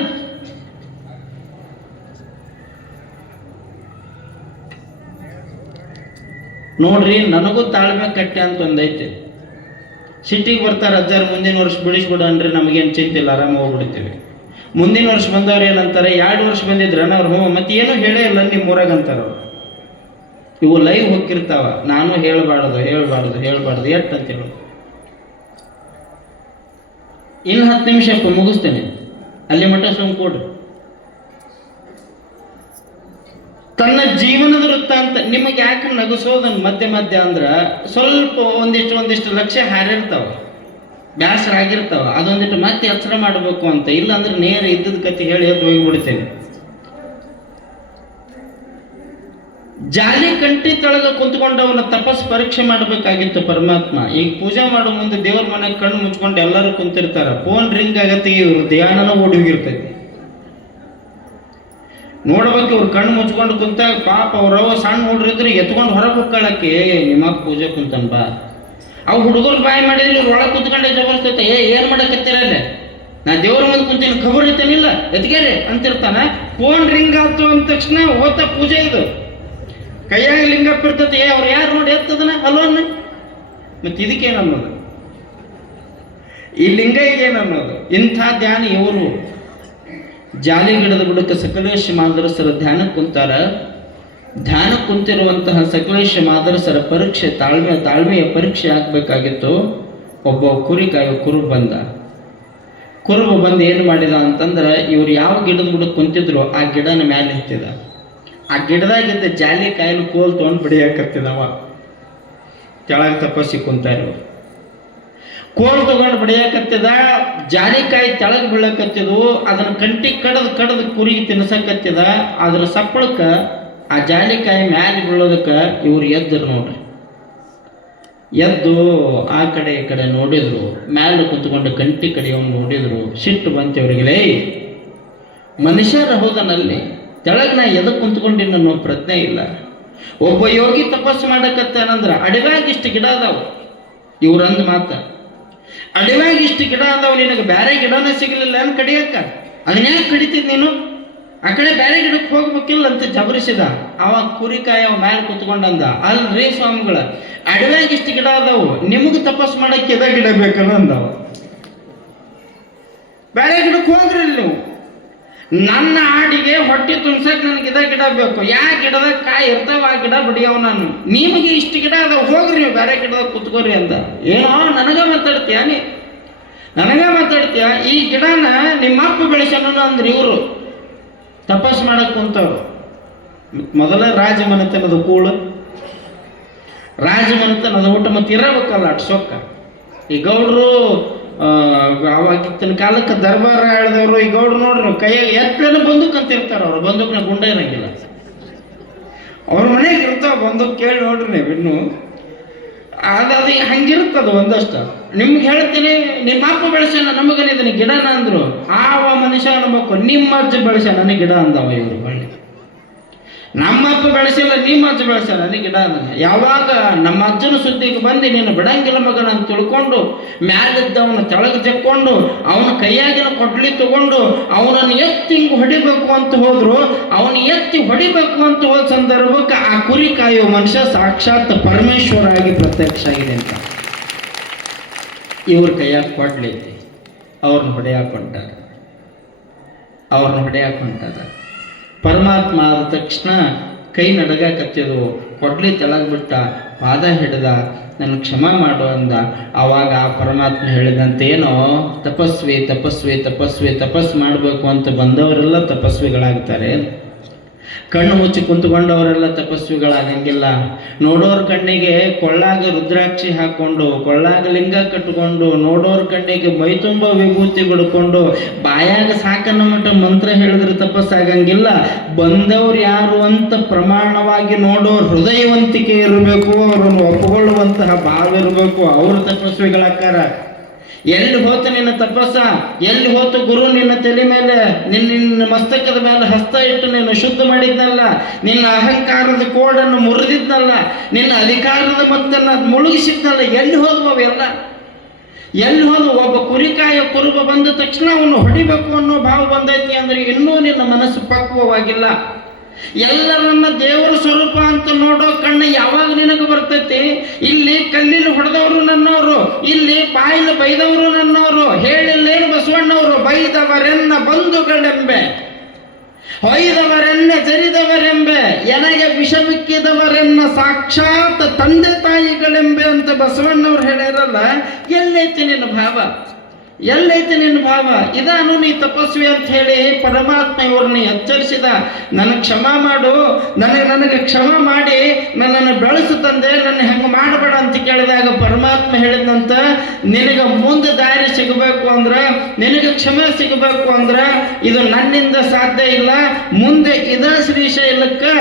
ನೋಡ್ರಿ, ನನಗೂ ತಾಳ್ಮೆ ಕಟ್ಟೆ ಅಂತ ಒಂದೈತೆ. ಸಿಟಿಗೆ ಬರ್ತಾರೆ ಅಜ್ಜಾರು, ಮುಂದಿನ ವರ್ಷ ಬಿಡಿಸ್ಬಿಡನ್ರಿ, ನಮಗೇನು ಚಿಂತೆ ಇಲ್ಲ, ಆರಾಮ ಹೋಗ್ಬಿಡ್ತೀವಿ. ಮುಂದಿನ ವರ್ಷ ಬಂದವ್ರು ಏನಂತಾರೆ, 2 ವರ್ಷ ಬಂದಿದ್ರನ ಅವ್ರು, ಮತ್ತೆ ಏನೂ ಹೇಳೇ ಇಲ್ಲ ನಿಮ್ಮ ಊರಾಗ ಅಂತಾರ. ಇವು ಲೈವ್ ಹೋಗಿರ್ತಾವ, ನಾನು ಹೇಳ್ಬಾರ್ದು ಎಟ್ ಅಂತ ಹೇಳೋದು. ಇನ್ನು 10 ನಿಮಿಷ ಮುಗಿಸ್ತೇನೆ, ಅಲ್ಲಿ ಮಟ್ಟ ಸುಮ್ ಕೊಡ್ರಿ. ತನ್ನ ಜೀವನದ ವೃತ್ತಾಂತ ನಿಮಗೆ ಯಾಕೆ ನಗಿಸೋದನ್ನ ಮಧ್ಯ ಅಂದ್ರ, ಸ್ವಲ್ಪ ಒಂದಿಷ್ಟು ಲಕ್ಷ್ಯ ಹಾರಿರ್ತಾವ, ಬ್ಯಾಸರ ಆಗಿರ್ತಾವ, ಅದೊಂದಿಟ್ಟು ಮತ್ತೆ ಎಚ್ಚರ ಮಾಡಬೇಕು ಅಂತ. ಇಲ್ಲ ಅಂದ್ರೆ ನೇರ ಇದ್ದದ ಕತೆ ಹೇಳಿ ಎದ್ದು ಹೋಗಿಬಿಡ್ತೇನೆ. ಜಾಲಿ ಕಂಟಿ ತೊಳಗ ಕುಂತ್ಕೊಂಡವನ ತಪಸ್ ಪರೀಕ್ಷೆ ಮಾಡಬೇಕಾಗಿತ್ತು ಪರಮಾತ್ಮ. ಈಗ ಪೂಜೆ ಮಾಡೋ ಮುಂದೆ ದೇವ್ರ ಮನೆಗೆ ಕಣ್ಣು ಮುಚ್ಕೊಂಡು ಎಲ್ಲರೂ ಕುಂತಿರ್ತಾರ. ಫೋನ್ ರಿಂಗ್ ಆಗತ್ತೆ, ಇವ್ರ ಧ್ಯಾನನ ಓಡಿ ಹೋಗಿರ್ತೈತಿ. ನೋಡ್ಬೇಕು, ಇವ್ರು ಕಣ್ಣು ಮುಚ್ಕೊಂಡು ಕುಂತಾಗ ಪಾಪ ಅವ್ರವ ಸಣ್ಣ ಹುಡ್ರಿದ್ರೆ ಎತ್ಕೊಂಡು ಹೊರಗೆ ಹೋಗ್ಕೊಳ್ಳಕ್ಕೆ, ನಿಮ್ಮ ಪೂಜೆ ಕುಂತನ್ ಬಾ. ಅವು ಹುಡುಗರು ಬಾಯಿ ಮಾಡಿದ್ರೆ ಇವ್ರು ಒಳಗೆ ಕುತ್ಕೊಂಡೆ ಜಬರ್ಸ್ತೈತೆ. ಏನ್ ಮಾಡಕತ್ತಿರಲ್ಲ, ನಾ ದೇವ್ರ ಮುಂದೆ ಕುಂತೀನಿ, ಖಬರ್ ಇರ್ತೇನಿಲ್ಲ ಎತ್ಗೇರಿ ಅಂತಿರ್ತಾನ. ಫೋನ್ ರಿಂಗ್ ಆಯ್ತು ಅಂದ ತಕ್ಷಣ ಓತ ಪೂಜೆ ಇದು ಕೈಯಾಗ ಲಿಂಗಪ್ಪ ಇರ್ತೈತಿ. ಅವ್ರು ಯಾರು ನೋಡಿ ಎತ್ತದನ ಅಲ್ಲೋನ್ನ. ಮತ್ತೆ ಇದಕ್ಕೇನನ್ನೋದು, ಈ ಲಿಂಗ ಏನನ್ನೋದು? ಇಂಥ ಧ್ಯಾನ ಇವರು ಜಾಲಿ ಗಿಡದ ಬುಡಕ ಸಕಲೇಶ ಮಾದರಸರ ಧ್ಯಾನ ಕುಂತಾರ. ಧ್ಯಾನ ಕುಂತಿರುವಂತಹ ಸಕಲೇಶ ಮಾದರಸರ ಪರೀಕ್ಷೆ, ತಾಳ್ಮೆಯ ಪರೀಕ್ಷೆ ಆಗ್ಬೇಕಾಗಿತ್ತು. ಒಬ್ಬ ಕುರಿ ಕಾಯೋ ಕುರುಬ ಬಂದು ಏನು ಮಾಡಿದ ಅಂತಂದ್ರೆ, ಇವ್ರು ಯಾವ ಗಿಡದ ಬುಡಕ್ ಕುಂತಿದ್ರು ಆ ಗಿಡನ ಮ್ಯಾಲೆ ಹತ್ತಿದ. ಆ ಗಿಡದಾಗಿದ್ದ ಜಾಲಿ ಕಾಯಿಲು ಕೋಲ್ ತೊಗೊಂಡು ಬಡಿಯಾಕತ್ತಿದವ. ಕೆಳಗೆ ತಪಸ್ಸಿ ಕುಂತಾರ. ಕೋಲ್ ತಗೊಂಡು ಬಡಿಯಾಕತ್ತಿದ, ಜಾಲಿಕಾಯಿ ತೆಳಗ್ ಬೀಳಕತ್ತಿದ್ವು. ಅದನ್ನ ಕಂಟಿ ಕಡದ್ ಕುರಿಗೆ ತಿನ್ಸಕತ್ತಿದ. ಅದ್ರ ಸಪ್ಪಳಕ್ಕ ಆ ಜಾಲಿಕಾಯಿ ಮ್ಯಾಲೆ ಬೀಳೋದಕ್ಕ ಇವ್ರು ಎದ್ರು ನೋಡ್ರಿ. ಎದ್ದು ಆ ಕಡೆ ಈ ಕಡೆ ನೋಡಿದ್ರು, ಮ್ಯಾಲೆ ಕುತ್ಕೊಂಡು ಕಂಟಿ ಕಡೆ ಅವ್ನು ನೋಡಿದ್ರು. ಸಿಟ್ಟು ಬಂತ ಇವ್ರಿಗೆ, ಮನುಷ್ಯರ ಹೋದನಲ್ಲಿ ತೆಳಗ್ ನಾ ಎದಕ್ ಕುಂತ್ಕೊಂಡಿನ ಅನ್ನೋ ಪ್ರಜ್ಞೆ ಇಲ್ಲ. ಒಬ್ಬ ಯೋಗಿ ತಪಸ್ಸು ಮಾಡಕತ್ತಾನಂದ್ರ ಅಡವ್ಯಾಗ ಇಷ್ಟು ಗಿಡ ಅದಾವ. ಇವ್ರಂದ್ ಮಾತ, ಅಡವ್ಯಾಗ ಇಷ್ಟು ಗಿಡ ಅದಾವ, ನಿನಗೆ ಬೇರೆ ಗಿಡನೇ ಸಿಗಲಿಲ್ಲ ಅನ್ ಕಡಿಯಕ್ಕ, ಅದನ್ಯಾಕೆ ಕಡಿತಿದ್ ನೀನು? ಆ ಕಡೆ ಬೇರೆ ಗಿಡಕ್ಕೆ ಹೋಗ್ಬೇಕಿಲ್ಲ ಅಂತ ಜಬರಿಸಿದ. ಅವ ಕುರಿಕಾಯಿ ಅವ ಮ್ಯಾಲೆ ಕುತ್ಕೊಂಡಂದ, ಅಲ್ರಿ ಸ್ವಾಮಿಗಳ, ಅಡವ್ಯಾಗ ಇಷ್ಟು ಗಿಡ ಅದಾವು, ನಿಮಗ್ ತಪಸ್ ಮಾಡಕ್ಕೆ ಎದ ಗಿಡ ಬೇಕಲ್ಲ ಅಂದವ. ಬೇರೆ ಗಿಡಕ್ಕೆ ಹೋಗ್ರಿ ನೀವು, ನನ್ನ ಆಡಿಗೆ ಹೊಟ್ಟೆ ತುಂಬ್ಸಕ್ ನನಗೆ ಗಿಡ ಬೇಕು. ಯಾ ಗಿಡದಾಗ ಕಾಯಿ ಇರ್ತಾವ ಆ ಗಿಡ ಬಡಿಯವ ನಾನು. ನಿಮಗೆ ಇಷ್ಟು ಗಿಡ ಅದಾವ, ಹೋಗ್ರಿ ನೀವು ಬೇರೆ ಗಿಡದಾಗ ಕುತ್ಕೋರಿ ಅಂದ. ಏನೋ ನನಗ ಮಾತಾಡ್ತೀಯ ಈ ಗಿಡನ ನಿಮ್ಮಪ್ಪ ಬೆಳೆಸೋಣ ಅಂದ್ರಿ ಇವರು ತಪಸ್ ಮಾಡಕ್ ಕುಂತವ್ರು. ಮೊದಲ ರಾಜಮನೆತನದ ಕೂಳು, ರಾಜಮನೆತನದ ಊಟ ಮತ್ತೆ ಇರಬೇಕಲ್ಲ ಅಟ್ಸೋಕ್ಕ. ಈ ಗೌಡ್ರು ಅವಾಗಿನ ಕಾಲಕ್ಕೆ ದರ್ಬಾರ ಹೇಳಿದವರು, ಈ ಗೌಡ್ರು ನೋಡ್ರಿ ಕೈಯಾಗ ಎತ್ತನ ಬಂದೂಕ್ ಅಂತ ಇರ್ತಾರ. ಅವ್ರು ಬಂದೂಕ್ನ ಗುಂಡ ಇರಂಗಿಲ್ಲ, ಅವ್ರ ಮನೆಗೆ ಇರ್ತಾವ ಬಂದೂಕ್. ಕೇಳಿ ನೋಡ್ರಿ ನೀವು ಇನ್ನು ಅದು ಹಂಗಿರ್ತದ ಒಂದಷ್ಟು. ನಿಮ್ಗೆ ಹೇಳ್ತೀನಿ, ನಿಮ್ಮ ಅಪ್ಪ ಬೆಳೆಸ್ಯಾನ ನಮಗನಿದನಿ ಗಿಡನ ಅಂದ್ರು. ಆವ ಮನುಷ್ಯ ಅನ್ಬೇಕು, ನಿಮ್ಮ ಅಜ್ಜ ಬೆಳೆಸ್ಯಾನ ನನಗೆ ಗಿಡ ಅಂದವ. ಇವರು ಬಳ್ಳಿ ನಮ್ಮ ಅಪ್ಪ ಬೆಳೆಸಿಲ್ಲ, ನಿಮ್ಮ ಅಜ್ಜ ಬೆಳೆಸ್ಯಾನ ನನಗೆ ಗಿಡ ಅಂದ. ಯಾವಾಗ ನಮ್ಮ ಅಜ್ಜನ ಸುದ್ದಿಗೆ ಬಂದು ನೀನು ಬಿಡಂಗಿಲ್ಲ ಮಗನ ಅಂತ ತಿಳ್ಕೊಂಡು ಮ್ಯಾಲಿದ್ದವನ ತೆಳಗೆ ಜಕ್ಕೊಂಡು ಅವನ ಕೈಯಾಗಿನ ಕೊಡ್ಲಿ ತಗೊಂಡು ಅವನನ್ನು ಎತ್ತಿ ಹಿಂಗೆ ಹೊಡಿಬೇಕು ಅಂತ ಹೋದ್ರು. ಅವನು ಎತ್ತಿ ಹೊಡಿಬೇಕು ಅಂತ ಹೋದ ಸಂದರ್ಭಕ್ಕೆ ಆ ಕುರಿ ಕಾಯುವ ಮನುಷ್ಯ ಸಾಕ್ಷಾತ್ ಪರಮೇಶ್ವರ ಆಗಿ ಪ್ರತ್ಯಕ್ಷ ಆಗಿದೆ ಅಂತ. ಇವ್ರ ಕೈಯಾಗ ಕೊಡ್ಲೈತಿ, ಅವ್ರನ್ನ ಹೊಡೆಯಾಕೊಂಟಾರ. ಪರಮಾತ್ಮ ಆದ ತಕ್ಷಣ ಕೈ ನಡಗಾಕತ್ತಿದ್ವು. ಕೊಡ್ಲಿ ತೆಳಗ್ಬಿಟ್ಟ, ಪಾದ ಹಿಡ್ದ, ನನ್ನ ಕ್ಷಮಾ ಮಾಡು ಅಂದ. ಆವಾಗ ಆ ಪರಮಾತ್ಮ ಹೇಳಿದಂತೇನೋ, ತಪಸ್ವಿ ತಪಸ್ವಿ ತಪಸ್ವಿ ತಪಸ್ ಮಾಡಬೇಕು ಅಂತ ಬಂದವರೆಲ್ಲ ತಪಸ್ವಿಗಳಾಗ್ತಾರೆ. ಕಣ್ಣು ಮುಚ್ಚಿ ಕುಂತ್ಕೊಂಡವರೆಲ್ಲ ತಪಸ್ವಿಗಳಾಗಂಗಿಲ್ಲ. ನೋಡೋರ್ ಕಣ್ಣಿಗೆ ಕೊಳ್ಳಾಗ ರುದ್ರಾಕ್ಷಿ ಹಾಕೊಂಡು, ಕೊಳ್ಳಾಗ ಲಿಂಗ ಕಟ್ಟಿಕೊಂಡು, ನೋಡೋರ್ ಕಣ್ಣಿಗೆ ಮೈತುಂಬ ವಿಭೂತಿ ಬಿಡ್ಕೊಂಡು, ಬಾಯಾಗ ಸಾಕನ್ನ ಮಟ್ಟ ಮಂತ್ರ ಹೇಳಿದ್ರೆ ತಪಸ್ಸಾಗಂಗಿಲ್ಲ. ಬಂದವ್ರು ಯಾರು ಅಂತ ಪ್ರಮಾಣವಾಗಿ ನೋಡೋ ಹೃದಯವಂತಿಕೆ ಇರಬೇಕು, ಅವರನ್ನು ಒಪ್ಪಿಕೊಳ್ಳುವಂತಹ ಭಾವ ಇರಬೇಕು, ಅವರು ತಪಸ್ವಿಗಳಾಕಾರ. ಎಲ್ಲಿ ಹೋತು ನಿನ್ನ ತಪಸ್ಸ, ಎಲ್ಲಿ ಹೋತು ಗುರು ನಿನ್ನ ತಲೆ ಮೇಲೆ ನಿನ್ನ ಮಸ್ತಕದ ಮೇಲೆ ಹಸ್ತ ಇಟ್ಟು ನಿನ್ನ ಶುದ್ಧ ಮಾಡಿದ್ನಲ್ಲ, ನಿನ್ನ ಅಹಂಕಾರದ ಕೋಡನ್ನು ಮುರಿದಿದ್ನಲ್ಲ, ನಿನ್ನ ಅಧಿಕಾರದ ಮತ್ತನ್ನು ಮುಳುಗಿಸಿದ್ನಲ್ಲ, ಎಲ್ಲಿ ಹೋದ್ವು ಅವೆಲ್ಲ? ಎಲ್ಲಿ ಹೋದ್ವು? ಒಬ್ಬ ಕುರಿಕಾಯ ಕುರುಬ ಬಂದ ತಕ್ಷಣ ಅವನು ಹೊಡಿಬೇಕು ಅನ್ನೋ ಭಾವ ಬಂದೈತಿ ಅಂದ್ರೆ ಇನ್ನೂ ನಿನ್ನ ಮನಸ್ಸು ಪಕ್ವವಾಗಿಲ್ಲ. ಎಲ್ಲರನ್ನ ದೇವರ ಸ್ವರೂಪ ಅಂತ ನೋಡೋ ಕಣ್ಣು ಯಾವಾಗ ನಿನಗೆ ಬರ್ತೈತಿ? ಇಲ್ಲಿ ಕಲ್ಲಿನ ಹೊಡೆದವರು ನನ್ನವರು, ಇಲ್ಲಿ ಬಾಯಿನ ಬೈದವರು ನನ್ನವರು. ಹೇಳಿಲ್ಲೇನು ಬಸವಣ್ಣವರು? ಬೈದವರೆನ್ನ ಬಂಧುಗಳೆಂಬೆ, ಹೊಯ್ದವರೆನ್ನ ಜರಿದವರೆಂಬೆ, ಎನಗೆ ವಿಷಮಿಕ್ಕಿದವರೆನ್ನ ಸಾಕ್ಷಾತ್ ತಂದೆ ತಾಯಿಗಳೆಂಬೆ ಅಂತ ಬಸವಣ್ಣವ್ರು ಹೇಳಿರಲ್ಲ. ಎಲ್ಲೈತಿ ನಿನ್ನ ಭಾವ? ಎಲ್ಲೈತೆ ನಿನ್ನ ಭಾವ? ಇದಾನು ನೀ ತಪಸ್ವಿ ಅಂತ ಹೇಳಿ ಪರಮಾತ್ಮ ಇವ್ರನ್ನ ಎಚ್ಚರಿಸಿದ. ನನಗೆ ಕ್ಷಮಾ ಮಾಡು, ನನಗೆ ಕ್ಷಮಾ ಮಾಡಿ ನನ್ನನ್ನು ಬೆಳೆಸು ತಂದೆ, ನನ್ನ ಹೆಂಗೆ ಮಾಡಬೇಡ ಅಂತ ಕೇಳಿದಾಗ ಪರಮಾತ್ಮ ಹೇಳಿದಂತ, ನಿನಗೆ ಮುಂದೆ ದಾರಿ ಸಿಗಬೇಕು ಅಂದ್ರೆ, ನಿನಗೆ ಕ್ಷಮೆ ಸಿಗಬೇಕು ಅಂದ್ರೆ ಇದು ನನ್ನಿಂದ ಸಾಧ್ಯ ಇಲ್ಲ. ಮುಂದೆ ಇದ ಶ್ರೀಶೈಲಕ್ಕೆ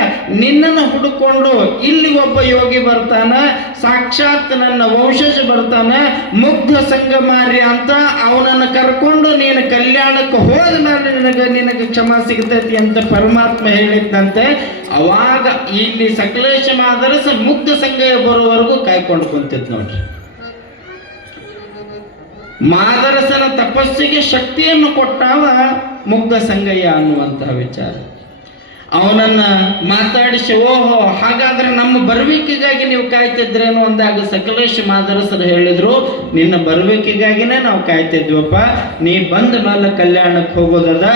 ನಿನ್ನನ್ನು ಹುಡುಕೊಂಡು ಇಲ್ಲಿ ಒಬ್ಬ ಯೋಗಿ ಬರ್ತಾನ, ಸಾಕ್ಷಾತ್ ನನ್ನ ವಂಶಜ ಬರ್ತಾನೆ, ಮುಗ್ಧ ಸಂಗಮಾರ್ಯ ಅಂತ ಅವನನ್ನು ಕರ್ಕೊಂಡು ನೀನು ಕಲ್ಯಾಣಕ್ಕೆ ಹೋದ ಮೇಲೆ ನಿನಗೆ ಕ್ಷಮಾ ಸಿಗ್ತೈತಿ ಅಂತ ಪರಮಾತ್ಮ ಹೇಳಿದ್ದಂತೆ. ಅವಾಗ ಇಲ್ಲಿ ಸಕಲೇಶ ಮಾದರಸ ಮುಗ್ಧ ಸಂಗಯ ಬರೋವರೆಗೂ ಕಾಯ್ಕೊಂಡು ಕುಂತಿದ್ ನೋಡ್ರಿ. ಮಾದರಸನ ತಪಸ್ಸಿಗೆ ಶಕ್ತಿಯನ್ನು ಕೊಟ್ಟಾವ ಮುಗ್ಧ ಸಂಗಯ್ಯ ಅನ್ನುವಂತಹ ವಿಚಾರ. ಅವನನ್ನ ಮಾತಾಡಿಸಿ, ಓಹೋ ಹಾಗಾದ್ರೆ ನಮ್ಮ ಬರುವಿಕೆಗಾಗಿ ನೀವು ಕಾಯ್ತಿದ್ರೇನು ಅಂದಾಗ ಸಕಲೇಶ ಮಾದರಸರು ಹೇಳಿದ್ರು, ನಿನ್ನ ಬರುವಿಕೆಗಾಗಿನೇ ನಾವು ಕಾಯ್ತಿದ್ವಪ್ಪ, ನೀ ಬಂದ ಮೇಲೆ ಕಲ್ಯಾಣಕ್ಕೆ ಹೋಗೋದದ.